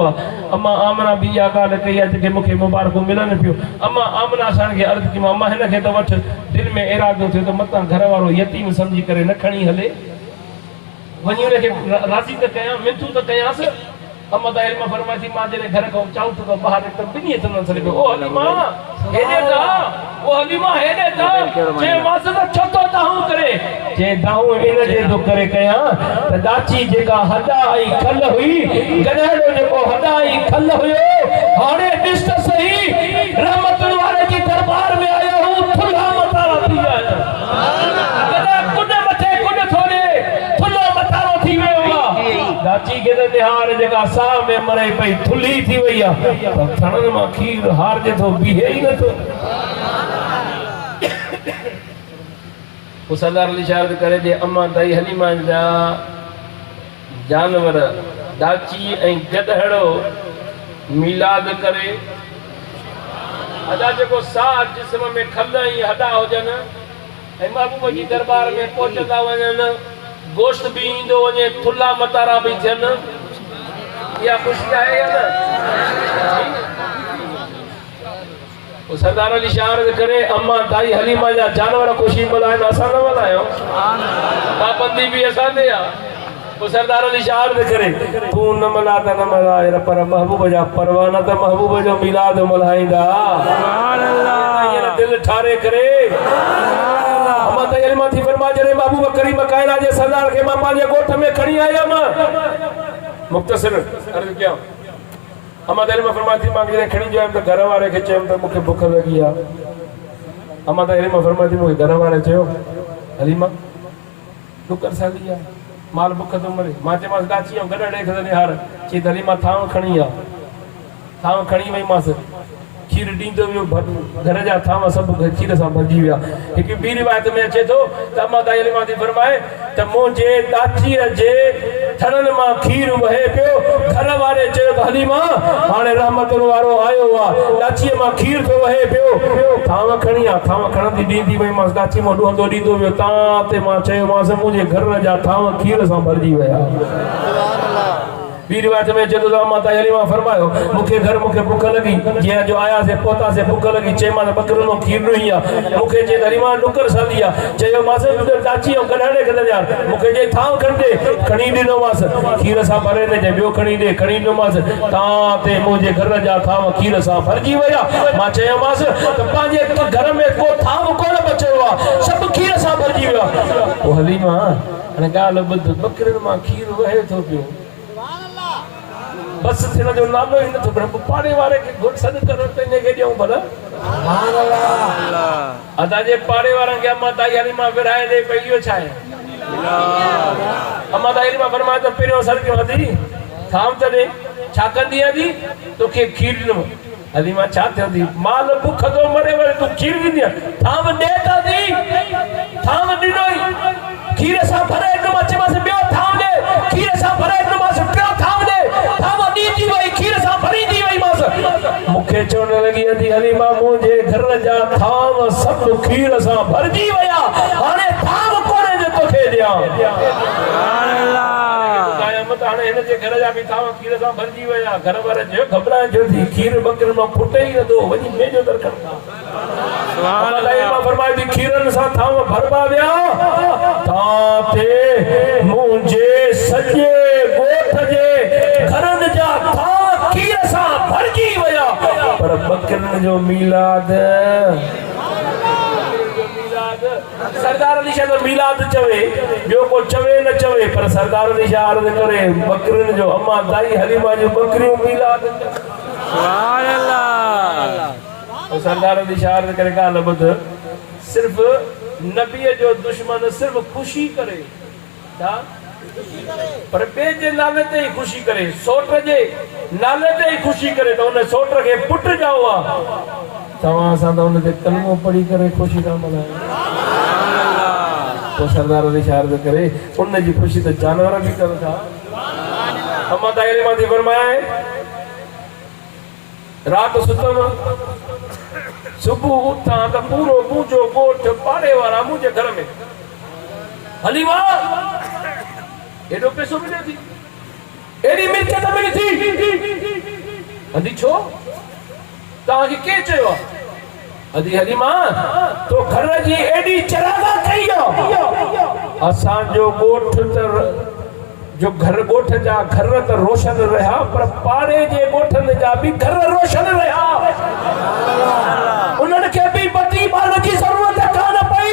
अम्मा आमना भी या गाल कई है के मुखे मुबारक मिलन पियो अम्मा आमना सान के अर्ज की अम्मा हिन के त वठ दिल में इरादो थे तो मता घर वारो यतीम समझी करे न खणी हले वनी ने के राजी त कया मिंतू त कयास अम्मा दाई में फरमाई थी मां जने घर को चाउ तो बाहर त बिनी त न सरे ओ हलीमा हेदे दा ओ हलीमा हेदे दा जे वास त छतो दाहू करे जे दाहू इन जे तो करे कया त दाची जेका हदा आई खल हुई गनेड़ो जेको हदा आई खल हुयो हाने दिस त सही रहमत वाले जी दरबार में आयो हूं थुला मतारा थी आया गदा कुने मथे कुने थोड़े थुलो मतारो थी वियो दाची के त निहार जेका साह में मरे पई थुली थी वई आहे पर थणनि मां खीर हारजे थो बीहे ई नथो। पोइ सरदार अली शाह अर्ज़ु करे जे अम्मा दाई हलीमा जा जानवर दाची ऐं गदहड़ो मिलाद करे अदा जेको साह जिस्म में खल ऐं हॾा हुजनि ऐं महबूब जी दरबार में पहुचंदा वञनि गोश्त भी ईंदो वञे थुल्हा मतारा भी थियनि इहा ख़ुशी आहे या न? पोइ सरदार अली शाह अर्ज़ु करे अम्मा दाई हलीमा जा जानवर ख़ुशी मल्हाइनि असां न मल्हायूं पाबंदी बि असां ते आहे। पोइ सरदार अली शाह अर्ज़ु करे तूं न मल्हा त न मल्हाए पर महबूब जा परवाना त महबूब जो मिलाद मल्हाईंदा दिलि ठारे करे थी फरमा जरे महबूब करीम कायनात जे सरदार के मां पांजे गोठ में खणी आया मां मुख्तसर अर्ज किया अम्मा दिल में फरमाती मां जरे खणी जो त घर वाले के चम त मुखे भूख लगी आ। अम्मा दिल में फरमाती मुखे घर वाले चयो हलीमा डुकर साली आ माल भूख तो मरे मां चे मां दाची गड देख दे हार ची हलीमा थाव खणी आ थाव खणी वई मास खीर दींदो वियो घर जा थाव सब खीर सां भरजी विया। हिकु ॿी रिवायत में अचे थो त अम्मा दाई हलीमा थी फरमाए त मुंहिंजे दाचीअ जे थड़नि मां खीर वहे पियो घर वारे चयो त हलीमा हाणे रहमतुनि वारो आयो आहे दाचीअ मां खीर थो वहे पियो थाव खणी आ थाव खणंदी ॾींदी वई मां दाची मां ॾुहंदो ॾींदो वियो तां ते मां चयोमांसि मुंहिंजे घर जा थाव खीर सां भरजी विया। ॿी रिवायत में अचे थो त अम्मा दाई हलीमा फरमायो मूंखे घर मूंखे भुख लगी जीअं जो आयासीं पहुतासीं भुख लगी चयोमांसि बकरियुनि मां खीर ॾुही आहे मूंखे चए त हलीमा डुकर सादी आहे चयोमांसि दाची ऐं गॾाड़े खे यार मूंखे चई थाव खणी ॾे खणी ॾिनोमांसि खीर सां भरे न चए ॿियो खणी ॾे खणी ॾिनोमांसि तां ते मुंहिंजे घर जा थाव खीर सां भरजी विया। मां चयोमांसि त पंहिंजे घर में को थाव कोन बचियो आहे सभु खीर सां भरजी वियो आहे। पोइ हलीमा हाणे ॻाल्हि ॿुध बकरियुनि मां खीर वहे थो पियो बस थियण जो नालो ही नथो पर पाड़े वारे के घुट सॾु करणु पंहिंजे खे ॾियूं भला अदा जे पाड़े वारनि खे अम्मा दाई हलीमा विराए ॾे पई इहो छा आहे? अम्मा दाई हलीमा फरमाए त पहिरियों सर कयो हदी थाम त ॾे छा कंदी आहीं तोखे खीर ॾिनो हलीमा छा थियो थी माल बुख थो मरे वरी तूं खीर ॾींदी थाम ॾे त दी थाम ॾिनो ई खीर सां भरे ॾिनोमांसि चयोमांसि ॿियो थाम ॾे खीर सां भरे ॾिनोमांसि ॿियो थाम ॾे थाम ॾींदी वई खीर सां भरींदी वई मांसि मूंखे चवण लॻी हदी हलीमा मुंहिंजे घर जा थाम सभु खीर सां भरजी विया हाणे थाम कोन्हे जो तोखे ॾियां हाणे हिन जे घर जा बि थाम खीर सां भरजी विया घर वारे चयो घबराए छो थी खीर बकरियुनि मां फुटे ई नथो वञी मेजो दर खणंदा फरमाए थी खीरनि सां थाम भरबा विया तां ते मुंहिंजे सॼे ॻोठ जे घरनि जा थाम खीर सां भरजी विया पर बकरियुनि जो मिलाद सरदार अली शाह मिलाद चवे ॿियो को चवे न चवे पर सरदार अली शाह अर्ज़ करे बकरियुनि जो अम्मा दाई हलीमा जो बकरियूं मिलाद सुभान अल्लाह। सरदार अली शाह अर्ज़ करे ॻाल्हि ॿुध सिर्फ़ नबीअ जो दुश्मन सिर्फ़ ख़ुशी करे पर ॿिए जे नाले ते ई ख़ुशी करे सोट जे नाले ते ई ख़ुशी करे त उन सोट खे पुट ॼाओ आहे तव्हां सां त उन ते कलमो पढ़ी करे ख़ुशी था मल्हायो। तो सरदार अली शाह अर्ज़ करे उन जी ख़ुशी त जानवर बि कनि था। अम्मा दाई हलीमा थी फरमाए राति सुतम सुबुह उथां त पूरो मुंहिंजो ॻोठ पाड़े वारा मुंहिंजे घर में हलीमा एॾो पैसो मिले थी एॾी मिर्च त मिली थी हदी छो तव्हांखे केरु चयो आहे हदी हलीमा तो घर जी एॾी चरागा कई आहे असांजो ॻोठ त जो घर ॻोठ जा घर त रोशन रहिया पर पाड़े जे ॻोठनि जा बि घर रोशन रहिया उन्हनि खे बि बती बाल जी ज़रूरत कान पई।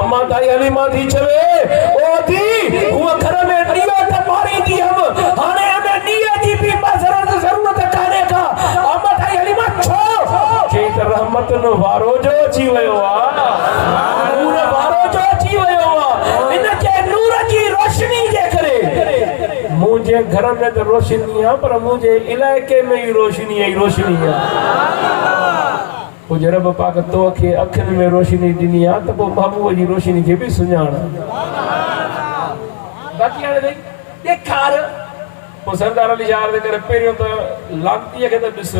अम्मा दाई हलीमा थी चवे ओ दी हूअ घर में ॾीओ त ॿारींदी हम हाणे उन ॾीए जी बि ज़रूरत कान्हे का। अम्मा दाई हलीमा छो चई त रहमतुनि वारो जो अची वियो आहे नूर वारो जो अची वियो आहे इन जे नूर जी रोशनी जे करे मुंहिंजे घर में तो रोशनी है पर मुझे इलाके में ही रोशनी है मुझे रब पाक तो खे अखियुनि में रोशनी ॾिनी आहे त पोइ महबूब जी रोशनी खे बि सुञाण बाक़ी हाणे ॾेखार पोइ सरदार अली शाह जे करे पहिरियों त लानतीअ खे त ॾिस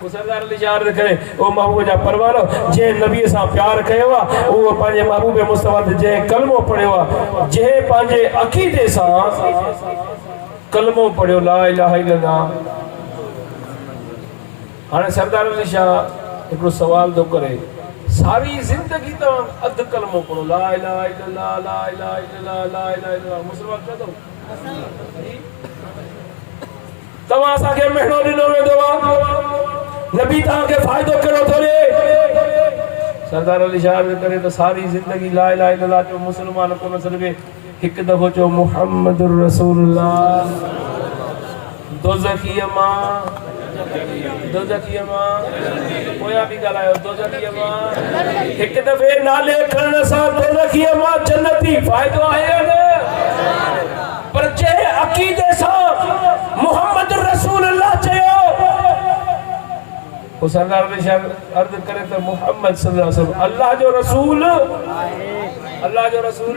पोइ सरदार अली शाह जे करे उहो महबूब जा परवानो जंहिं नबीअ सां प्यार कयो आहे उहो पंहिंजे महबूब मुस्तफा ते जंहिं कलमो पढ़ियो आहे जंहिं पंहिंजे अक़ीदे सां कलमो पढ़ियो ला इलाहा इल्लल्लाह हाणे सरदार अली शाह हिकिड़ो सवाल थो करे सारी ज़िंदगी तव्हां अधु कलमो पढ़ो ला इलाहा इल्लल्लाह ला इलाहा इल्लल्लाह ला इलाहा इल्लल्लाह मुस्लमान चओ तव्हां असांखे महीनो ॾिनो वेंदो आहे नबी तव्हांखे फ़ाइदो कहिड़ो थो ॾे सरदार अली शाह जे करे त सारी ज़िंदगी ला इलाहा इल्लल्लाह चओ मुस्लमान कोन सॾिबे हिकु दफ़ो चओ मुहम्मदुर रसूलुल्लाह दोज़खीअ मां पोयां बि ॻाल्हायो दोज़खीअ मां हिकु दफ़े नाले खणण सां दोज़खीअ मां जन्नती फ़ाइदो आहे या न पर जंहिं अक़ीदे सां मुहम्मद रसूलुल्लाह चयो पोइ सरदार अली शाह अर्ज़ करे त मुहम्मद सल्लल्लाहु अलैहि वसल्लम अल्लाह जो रसूल अल्लाह जो रसूल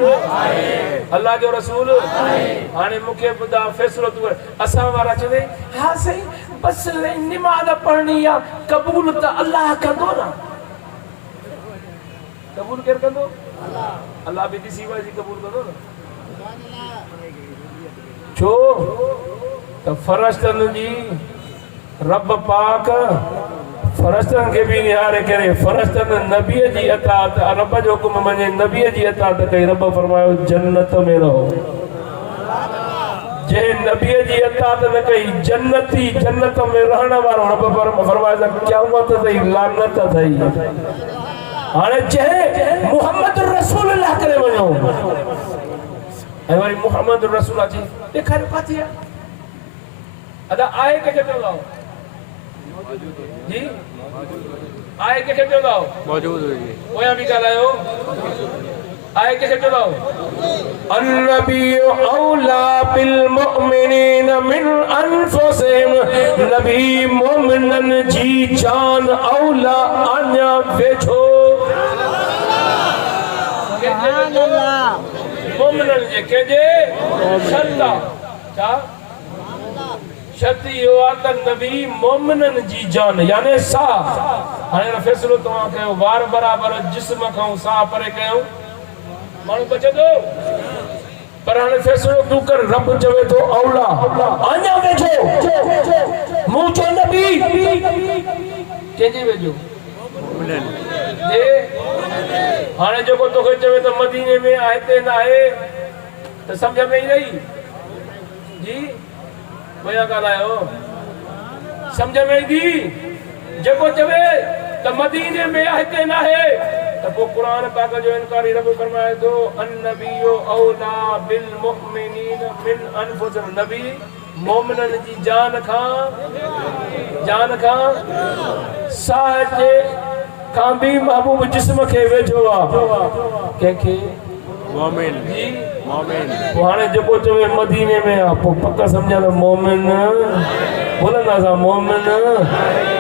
अल्लाह जो रसूल हाणे मूंखे ॿुधा फ़ैसिलो तूं कर असां वारा चवे हा सही बस नमाज़ पढ़नी आहे क़बूल त अल्लाह कंदो न क़बूल केरु कंदो अल्लाह बि ॾिसी वञी क़बूल कंदो न छो त फ़रिश्तनि जी रब पाक फ़रिश्तनि खे बि निहारे करे फ़रिश्तनि नबीअ जी अताअत रब जो हुकुम मञे नबीअ जी अताअत कई रब फरमायो जन्नत में रहो जंहिं नबीअ जी अताअत न कई जन्नती जन्नत में रहण वारो रब फरमाए त क़यामत ताईं लानत अथई हाणे जंहिं मुहम्मद रसूलुल्लाह करे वञो ऐं वरी मुहम्मद रसूल अची ॾेखारियो काथे आहे अदा आहे कंहिंखे चवंदा जी आए के चवंदा मौजूद हुई पोयां बि ॻाल्हायो आए के चवंदा अन्नबियु औला बिल मुमिनीन मिन अनफुसिहिम नबी मोमिनन जी जान औला अञा वेठो सुभान अल्लाह मोमिनन जे केजे शर्ता छा शर्त इहो आहे त नबी मोमिननि जी जान यानी साह हाणे फ़ैसिलो तव्हां कयो वार बराबरि जिस्म खां साह परे कयो माण्हू बचंदो पर हाणे फ़ैसिलो तूं कर रब चवे थो औला अञा वेझो मूं चयो नबी कंहिंजे वेझो हाणे जेको तोखे चवे त मदीने में आहे हिते न आहे त सम्झ में ई रही जी पोयां ॻाल्हायो सम्झ में ईंदी जेको चवे त मदीने में आहे हिते न आहे त पोइ क़ुर पाक जो इनकारी रब फरमाए थो अन्नबियु औला बिल मुमिनीन मिन अनफुसिहिम नबी मोमिननि जी जान खां साह जे खां बि महबूब जिस्म खे वेझो आहे कंहिंखे मोमिन जी मोमिन हाणे जेको चवे मदीने में आहे पोइ पक सम्झा त मोमिन बोलंदा असां मोमिन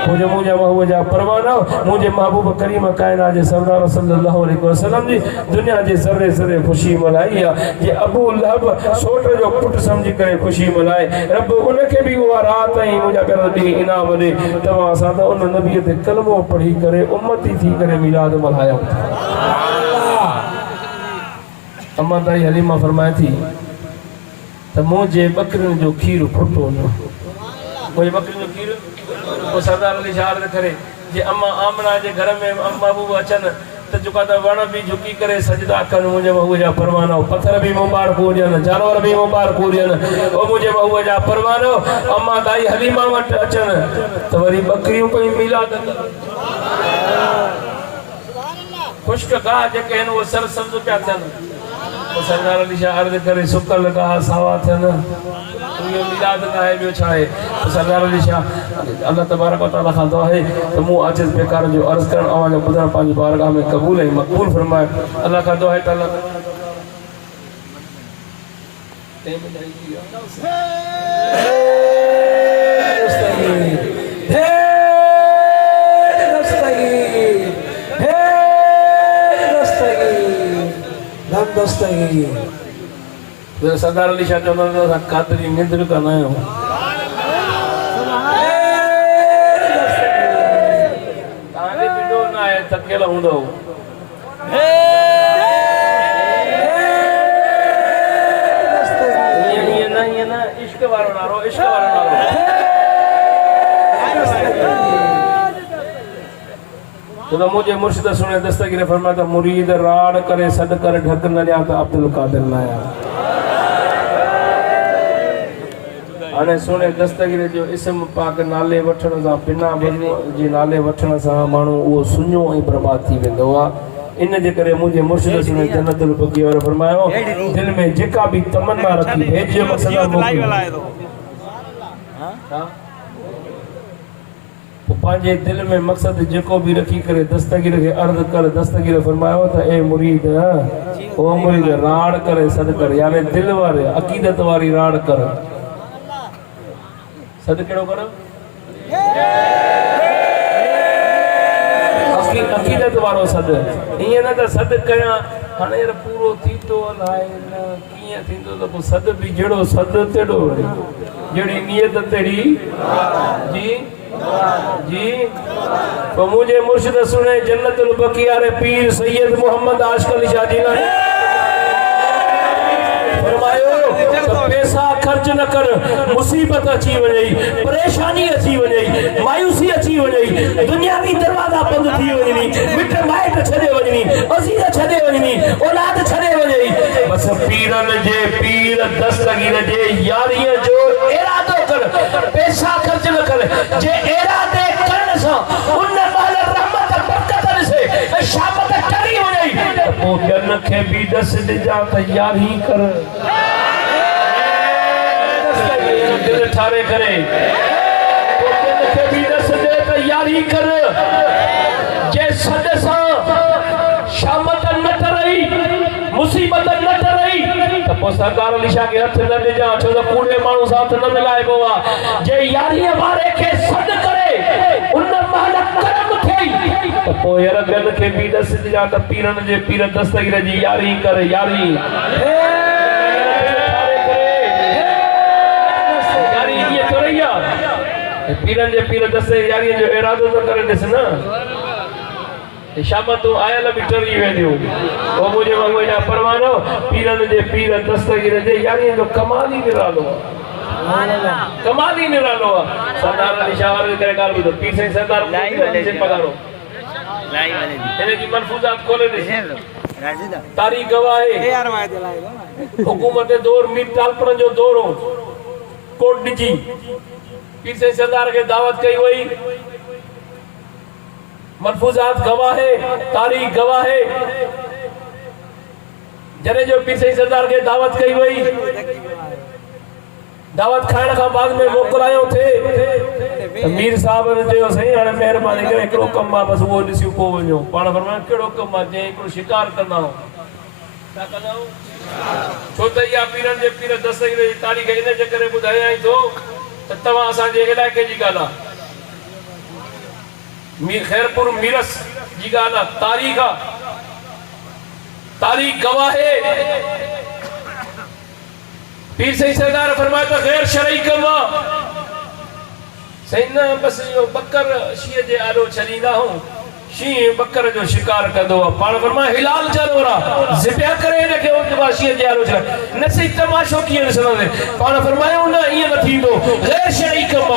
मुंहिंजे महबूब जा परवाना मुंहिंजे महबूब करीम काइनात जे सरदार सल्लल्लाहु अलैहि वसल्लम जी दुनिया जे ज़रे ज़रे ख़ुशी मल्हाई आहे जे अबू लहब सोट जो पुटु सम्झी करे ख़ुशी मल्हाए रब उनखे बि उहा राति ऐं मुंहिंजा घर ॾींहुं इनाम ॾे तव्हां असां त उन नबीअ ते कलमो पढ़ी करे उम्मती थी करे मिलाद मल्हायूं अम्मा ताई हलीमा फरमाए थी त मुंहिंजे ॿकरियुनि जो खीरु फुटो न मुंहिंजे ॿकरियुनि जो खीरु पोइ सरदार अली शाह करे जे अम्मा आमना जे घर में महबूब अचनि त जेका त वण बि झुकी करे सजदा कनि मुंहिंजे महबूब जा परवानो पथर बि मुबारक हुजनि जानवर बि मुबारक हुजनि ओ मुंहिंजे महबूब जा परवानो अम्मा ताई हलीमा वटि अचनि त वरी ॿकरियूं पई मिलाद ख़ुश्क गाह जेके आहिनि उहे सरसब्ज़ पिया थियनि सरदार अली शाह अर्ज़ करे सुकल गाह सावा थियनि इहो मिलाद न आहे ॿियो छा आहे सरदार अली शाह अल्लाह तबारक व तआला खां दुआ आहे त मूं आजिज़ बेकार जो अर्ज़ करणु अवां जो ॿुधणु पंहिंजी बारगाह में क़बूल ऐं मक़बूल फरमाए अल्लाह खां दुआ आहे त सरदार अली शाह चवंदा था कादरी निंद्र कंदा आहियूं तव्हांजे ॿियो न आहे थकियल हूंदो ईअं न इश्क वारो नारो तो मुझे मुर्शिद सुने दस्तगीर फरमाता मुरीद राड करे सद कर ढक न जा तो अब्दुल कादिर नाया हाणे सुने दस्तगीर जो इस्म पाक नाले वठण सां बिना बनो जे नाले वठण सां माण्हू उहो सुञो ऐं बर्बाद थी वेंदो आहे इन जे करे मुझे मुर्शिद सुने जन्नतुल बक़ी वारो फरमायो दिल में जेका भी तमन्ना रखी भेजियो मक़सद पंहिंजे दिल में मक़सद जेको भी रखी करे दस्तगीर के अर्ज कर दस्तगीर फरमायो त ए मुरीद ओ मुरीद राड करे सद कर यानी दिल वारे अकीदत वारी राड कर सद केड़ो कर अकीदत वारो सद इए न त सद कया हाणे यार पूरो थींदो अलाए न कीअं थींदो त पोइ सद भी जहिड़ो सद तेड़ो जहिड़ी नियत तेड़ी जी जी तो मुझे मुर्शिद सुने जन्नतुल बक़ी वाले पीर सैयद मोहम्मद आशिक अली शाह जी ने फरमायो पैसा खर्च न कर मुसीबत अची वई परेशानी अची वई मायूसी अची वई दुनियावी दरवाजा बंद थी वई मिट माइट छड़े वई अजीज छड़े वई औलाद छड़े वई बस पीरन जे पीर दस्तगीर जे यारीअ जो इरादो कर पैसा खर्च न कर जे इरादे करण सां उन माल रहमत बरकत से शामत करी वई ओ जन के भी दस जा तैयारी कर दिल ठारे करे तो जन के भी दस दे तैयारी कर जे सद सां शामत न तरई मुसीबत न तरई तो पोइ सरदार अली शाह के हथ न ॾिजां छो त कूड़े माण्हू सां हथ न मिलाइबो आहे जे यारीअ वारे खे सद करे उन महिल करम थिए त पोइ यार गन खे बि ॾस ॾिजां त पीरनि जे पीर दस्तगीर जी यारी कर यारी यारी ईअं थो रही आहे पीरनि जे पीर दस्तगीर यारीअ जो इरादो तो करे ॾिस न शाम तू आयल भी टरी वेंदियूं ओ मुझे वगो जा परवानो पीरन जे पीर दस्तगीर जे यानी जो कमाल ही निरालो सुभान अल्लाह कमाल ही निरालो सरदार अली शाह वाले करे गाल बुधो पीर से सरदार से पगारो लाई वाले इने की मनफूजात खोले दे राजीदा तारीख गवाह है यार माय दिलाए हुकूमत दौर मीर टालपन जो दौर हो कोट दी पीर से सरदार के दावत कई वई मनफूजात गवाह है तारीख गवाह है जरे जो पीर सही सरदार के दावत कई वई दावत खाइण का बाद में मोकलायो थे तो मीर साहब ने जो सही हाणे मेहरबानी करे एकड़ो कम आ बस वो दिसियो पो वणो पाण फरमाए केड़ो कम आ जे एकड़ो शिकार करना हो क्या करना हो छो त या पीरन जे पीर दस्तगीर जी तारीख इन जे करे बुधाया ही तो त तवा असा जे इलाके जी गाला मीर खैरपुर मिरस जी गाला तारीख गवाह है पीर सही सरदार फरमाया तो गैर शरई कम सही न बस यो बकर शीह जे आरो छलींदा हो शीह बकर जो शिकार कंदो पाण फरमाया हिलाल जानवरा ज़िब्या करे ने के उन शीह जे आरो छला न सही तमाशो किए सनदे पाण फरमाया न ये न थींदो गैर शरई कम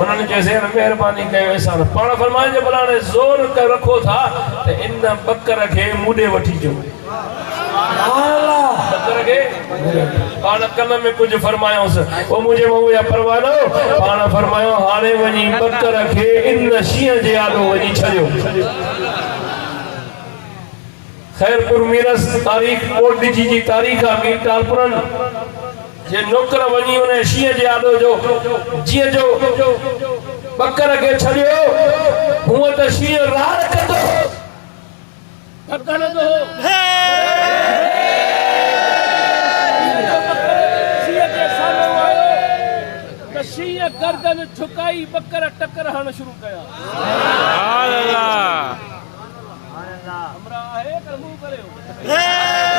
उन्होंने जैसे मेहरबानी कयो ऐसा पाण फरमाया जे बलाने जोर कर रखो था ते इन बकर के मुडे वठी जो अल्लाह बकर के पाण कन में कुछ फरमायोस ओ मुझे वो या परवानो पाण फरमायो हाने वनी बकर के इन शीह जे आलो वनी छयो खैरपुर मिरस तारीख कोट जी तारीख आ मीर टालपुरन जे नौकर वनी उन शीह जे आलो जो जिए जो बकर के छयो हुआ त शीह रार कंदो झुकाई बकर टक्कर हण शुरू कया सुभान अल्लाह हमरा आहे कर मुंह करियो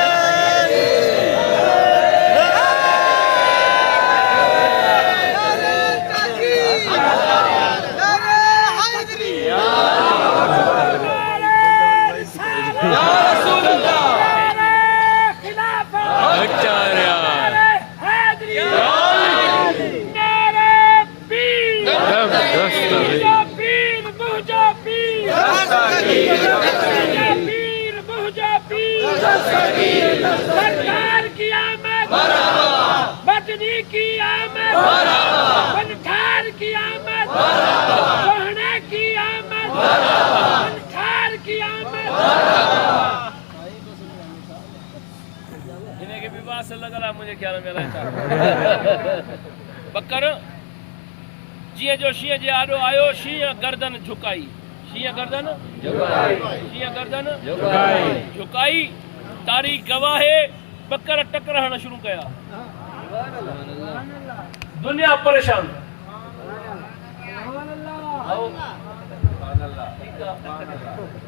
सरकार की आमद बदनी की आमद बनठार की आमद सोहने की आमद बनठार की आमद इन्हें के विवाह से लग रहा मुझे ख्याल में रहता बकर जिए जो शीं जे आडो आयो शीं गर्दन झुकाई शीं गर्दन झुकाई तारीख गवाह है बकर टक्कर हण शुरू कया दुनिया परेशान आओ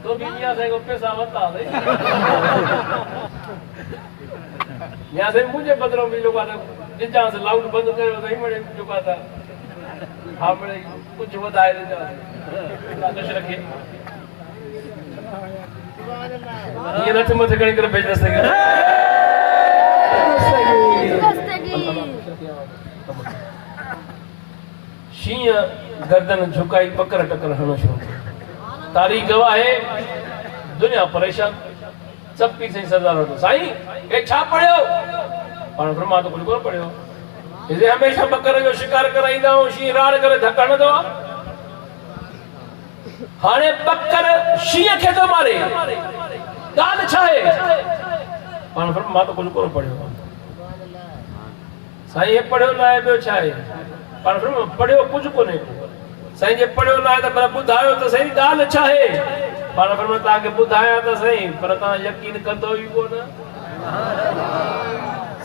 तो भी यहाँ से को पैसा बता दे यहाँ से मुझे बदलो भी लोग आते जहाँ से लाउड बंद करे तो ही मेरे जो बात है हाँ मेरे कुछ बताए दे जहाँ कुछ रखे ये नच मत कहीं कर भेज सके शीं गर्दन झुकाई बकर टक्कर हणो शुरू तारीख गवाह है दुनिया परेशान सब पी से सरदार हो साईं ए छा पढ़ियो पर ब्रह्मा तो कुछ कोन पढ़ियो इसे हमेशा बकर जो शिकार कराईंदा हूं शीं राड़ करे धक्का न दो हाने बकर शीं के तो मारे गाल छाए पर ब्रह्मा तो कुछ कोन पढ़ियो साईं ये पढ़ियो ना है बयो छाए पर ब्रह्मा पढ़ियो कुछ कोने साईं जे पढ़ियो ना है तो पर बुधायो तो सही गाल छाए पर ब्रह्मा ता के बुधाया तो सही पर ता यकीन कंदो ही कोन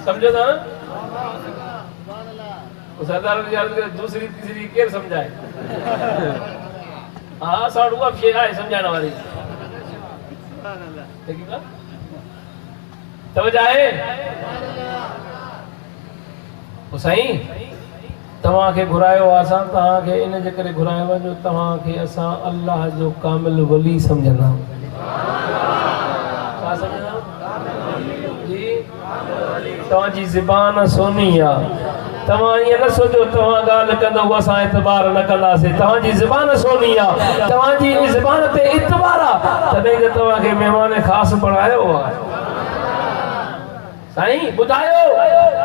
समझो ना सरदार जी दूसरी तीसरी केर समझाए हाँ साढ़ू अब ये आए समझाने वाली ठीक है तवज्जो है साईं तव्हां खे घुरायो असां तव्हां खे इन जे करे घुरायो आहे जो तव्हां खे असां अल्लाह जो कामिल वली समझंदा छा समझंदा जी तव्हांजी ज़बान सोनी आहे तव्हां ये न सोचो तव्हां ॻाल्हि कंदो असां इतबार न कंदासीं तव्हांजी ज़बान सोनी आहे तव्हांजी ज़बान ते इतबार आहे तॾहिं त तव्हांखे महिमान ख़ासि बणायो आहे साईं बुधायो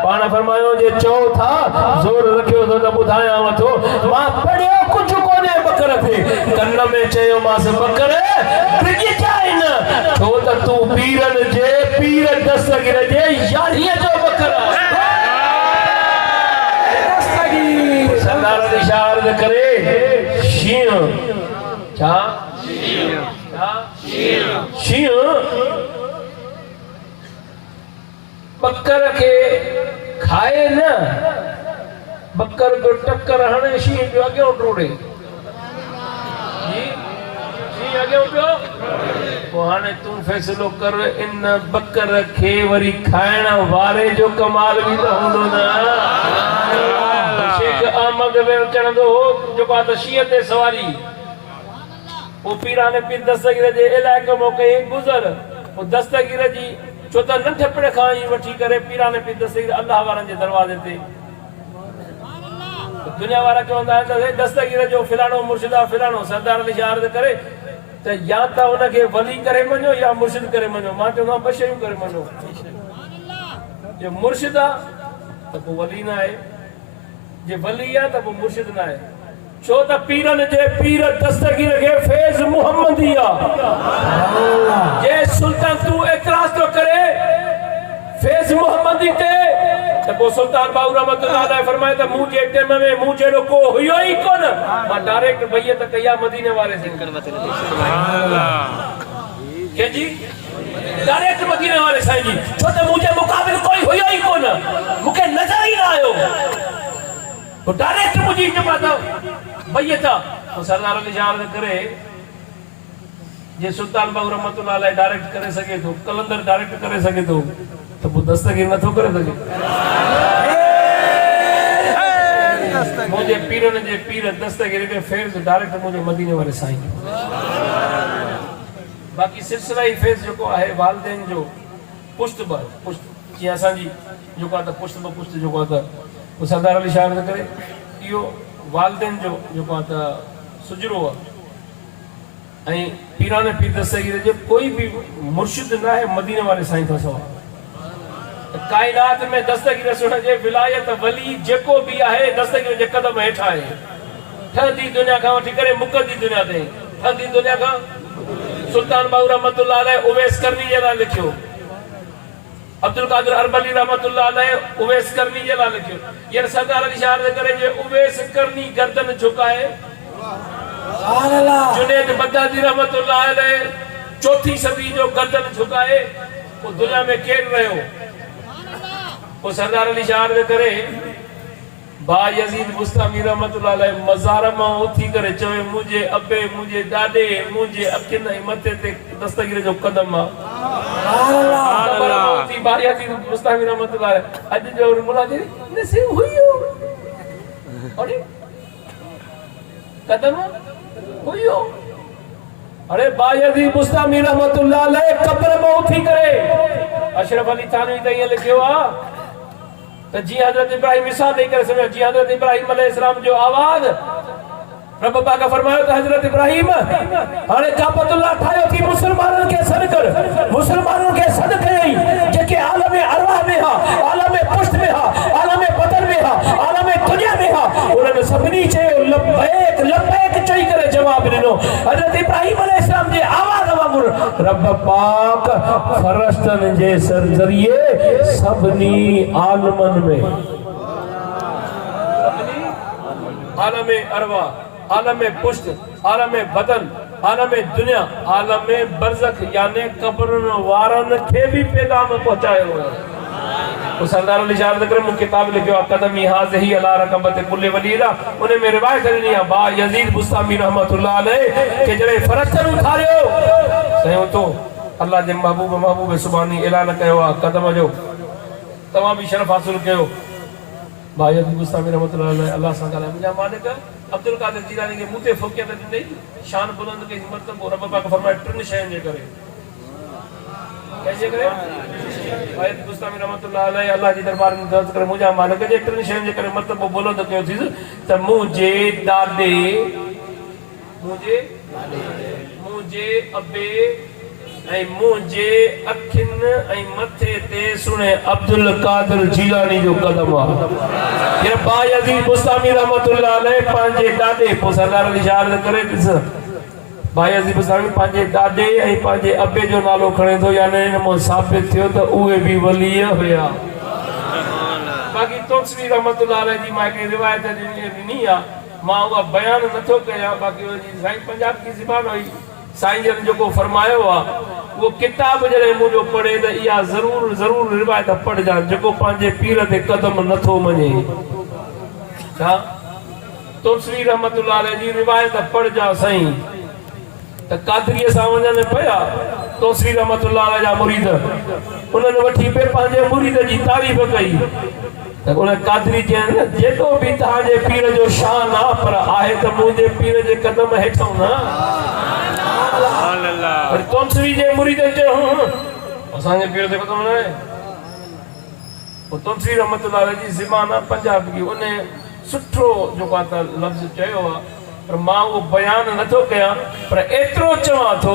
पाण फरमायो जे चओ था जोर रखियो तो बुधायां थो मां पढ़ियो कुछ कोने बकर थे कन में चयो मास बकर ब्रिज जाए न छो त तू पीरन जे पीर दस्तगीर जे यारियां जो बकर दस्तगीर सरदार इशारा करे शीं छा शीं बकर के खाए न बकर को टक्कर हणे शीं जो अगे टोड़े जी शीं अगे पियो वो हाने तू फैसलो कर इन बकर के वरी खाइण वारे जो कमाल भी तो हुंदो ना शेख अहमद वे चढ़ंदो हो जो बात शीं ते सवारी वो पीराने पीर दस्तगीर जे इलाके मौके गुजर वो दस्तगीर जी छो त नंढपण खां ई वठी करे पीराने पीर दस्तगीर अल्लाह वारनि जे दरवाजे ते दुनिया वारा चवंदा आहिनि त दस्तगीर जो फिलाणो मुर्शिदा फिलाणो सरदार जी अर्ज़ करे त या त उनखे वली करे मञो या मुर्शिद करे मञो मां चवंदो आहियां ॿ शयूं करे मञो जे मुर्शिद आहे त पोइ वली न आहे जे वली आहे त पोइ मुर्शिद न आहे छो त पीरन जे पीर दस्तगीर के फैज़ मुहम्मदी आहे जे सुल्तान तू एतराज तो करे फैज़ मुहम्मदी ते त पोइ सुल्तान बाऊ रहमतुल्लाह अलैह फरमाए त मूं जे टाइम में मूं जहिड़ो को हुयो ई कोन मां डायरेक्ट बैयत कया मदीने वारे से के जी डायरेक्ट मदीने वाले साईं जी छो त मुझे मुकाबिल कोई हुयो ई कोन मूंखे नज़र ई न आयो वो डायरेक्ट मुझे जमा था भैया था वो सरदार अली शाह करे जे सुल्तान बाबू रहमतुल्लाह अलैह डायरेक्ट करे सके तो कलंदर डायरेक्ट करे सके तो वो दस्तगीर न थो करे सके मुझे पीरन जे पीर दस्तगीर के फेर डायरेक्ट मुझे मदीने वाले साईं बाकी सिलसिला ही फेस जो है वालदेन जो पुष्ट जी असांजी जो था पुष्ट पुष्ट जो था वो सरदार अली शाह करे यो वालदेन जो था सुजरो है पीराने पीर दस्तगीर जो कोई भी मुर्शिद ना है मदीने वाले साईं का सवा कायनात में दस्तगीर सुन जे विलायत वली जेको भी है दस्तगीर जे कदम हेठा है ठंडी दुनिया का वठी करे मुकद्दी दुनिया ते ठंडी दुनिया का सुल्तान बाबू रहमतुल्लाह अलैह उवैस करनी जे ला लिखियो अब्दुल कादिर अरबली रहमतुल्लाह अलैह उवैस करनी जे ला लिखियो ये सरदार अली शाह करे जे उवैस करनी गर्दन झुकाए सुभान अल्लाह जुनैद बगदादी रहमतुल्लाह अलैह चौथी सदी जो गर्दन झुकाए वो दुनिया में केर रहे वो सरदार अली शाह करे बा यजीद बुस्तामी रहमतुल्लाह अलैह मज़ार मां उथी करे चवे मुझे अबे मुझे दादे मुझे अकिन मथे ते दस्तगीर जो कदम सुभान अल्लाह उथी बा यजीद बुस्तामी रहमतुल्लाह अलैह अज जो मुलाजी नसीब हुइयो अरे कदम हुइयो अरे बा यजीद बुस्तामी रहमतुल्लाह अलैह कब्र में उथी करे अशरफ अली थानवी त ये लिखियो आ तो जी हजरत इब्राहिम मिसाल देकर समझो जी हजरत इब्राहिम अलैहिस्सलाम जो आवाज रब पाक फरमायो तो हजरत इब्राहिम हाने काबतुल्लाह ठायो थी मुसलमानों के सदके जेके आलम अरवाह में हा आलम पुश्त में हा आलम बदन में हा आलम दुनिया में हा उन्होंने सबनी चयो लब्बैक लब्बैक चई करे जवाब दिनो हजरत इब्राहिम अलैहिस्सलाम जे आवाज वांगुर रब पाक फरिश्तन जे जरिए सबनी आलमन में आलम अरवाह आलम पुश्त आलम बदन आलम दुनिया आलम बरज़ख यानी कब्रन वारन के भी पैगाम पहुंचायो है सरदार अली शाह करे मु किताब लिखियो कदमी हाज़ही अला रकबत कुल्ले वलीदा उन्हें में रिवायत करनी है बा यजीद बुस्तामी रहमतुल्लाह अलैह के जरे फरस्तर उठारियो सयो तो अल्लाह जे महबूब सुभानी ऐलान कयो कदम जो तमाम भी शरफ हासिल कयो बा यजीद बुस्तामी रहमतुल्लाह अलैह अल्लाह सा गला मुजा मालिक अब्दुल कादिर जिलानी के मुते फौकियत दी शान बुलंद के हिम्मत को रब पाक फरमाए टिन शयन जे करे कैसे करे आयत बुस्तामी रहमतुल्लाह अलैह अल्लाह जी दरबार में दर्ज करे मुजा मालिक जे टिन शयन जे करे मतलब वो बोलो तो क्यों थी त मुझे दादे मुझे अबे ऐ मुझे अखिन ऐ मथे ते सुने अब्दुल कादिर जिलानी जो कदम ये बा यजीद बुस्तामी रहमतुल्लाह अलैह पांजे दादे पो सरदार अली शाह करे दिस बा यजीद बुस्तामी पांजे दादे ऐ पांजे अबे जो नालो खणे तो यानी मो साबित थियो तो उहे भी वली हुया बाकी तोसवी रहमतुल्लाह अलैह जी मां के रिवायत नी आ मां वो बयान नथो कया बाकी जी साईं पंजाब की ज़बान हुई साईं जन जो को फरमायो आ वो किताब जरे मुझो पढ़े त या जरूर रिवायत पढ़ जा जो पांजे पीर ते कदम नथो मने हां तोसवी रहमतुल्लाह अलैह जी रिवायत पढ़ जा साईं त कादरी सा वने पया तोसवी रहमतुल्लाह अलैह जा मुरीद उन्होंने वठी पे पांजे मुरीद जी तारीफ कई त उन कादरी जे जेको भी ताजे पीर जो शान आ पर आहे त मुझे पीर जे कदम हेठो ना और तोसवी जे मुरीद जे असां जे पीर ते कदम ना वो तोसवी रहमतुल्लाह अलैह जी ज़बान पंजाब की उन्हें सुठो जो का लफ्ज चयो पर मां वो बयान नथो कया पर एतरो चवा थो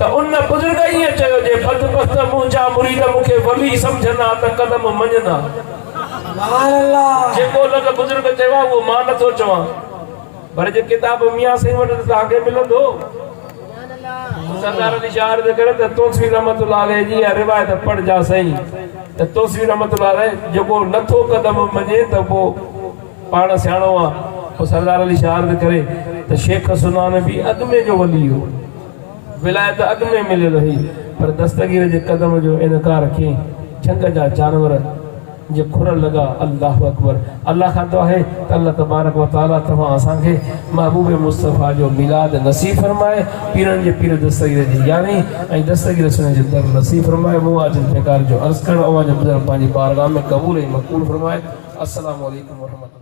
त उन बुजुर्ग ये चयो जे बदबख्त मुंजा मुरीद मुखे वली समझना त कदम मञना सुभान अल्लाह जेको लग बुजुर्ग चवा वो मां नथो चवा पर जे किताब मियां सिंह वट त आगे मिलंदो सरदार अली शाह दे करे त तोसवी रहमतुल्लाह अलैह जी रिवायत पढ़ जा सही त तोसवी रहमतुल्लाह अलैह जेको नथो कदम मञे त वो पाण सियाणो आ तो सरदार अली शाह दे करे तो शेख सुनान भी अग में जो वली हो विलायत अग में मिले रही पर दस्तगीर जे कदम जो इनकार के छंग जा जानवर जे खुर लगा अल्लाह अकबर अल्लाह खां दुआ है त अल्लाह तबारक व तआला तव्हां असांखे महबूब मुस्तफ़ा जो मिलाद नसीब फरमाए पीरन जे पीर दस्तगीर जी यानी ऐं दस्तगीर सुन जे दर नसीब फरमाए मुआजिल बेकार जो अर्ज़ करण अवां जो बुज़ुर्ग पंहिंजी बारगाह में क़बूल ऐं मक़बूल फरमाए। अस्सलामु अलैकुम व रहमतुल्लाह।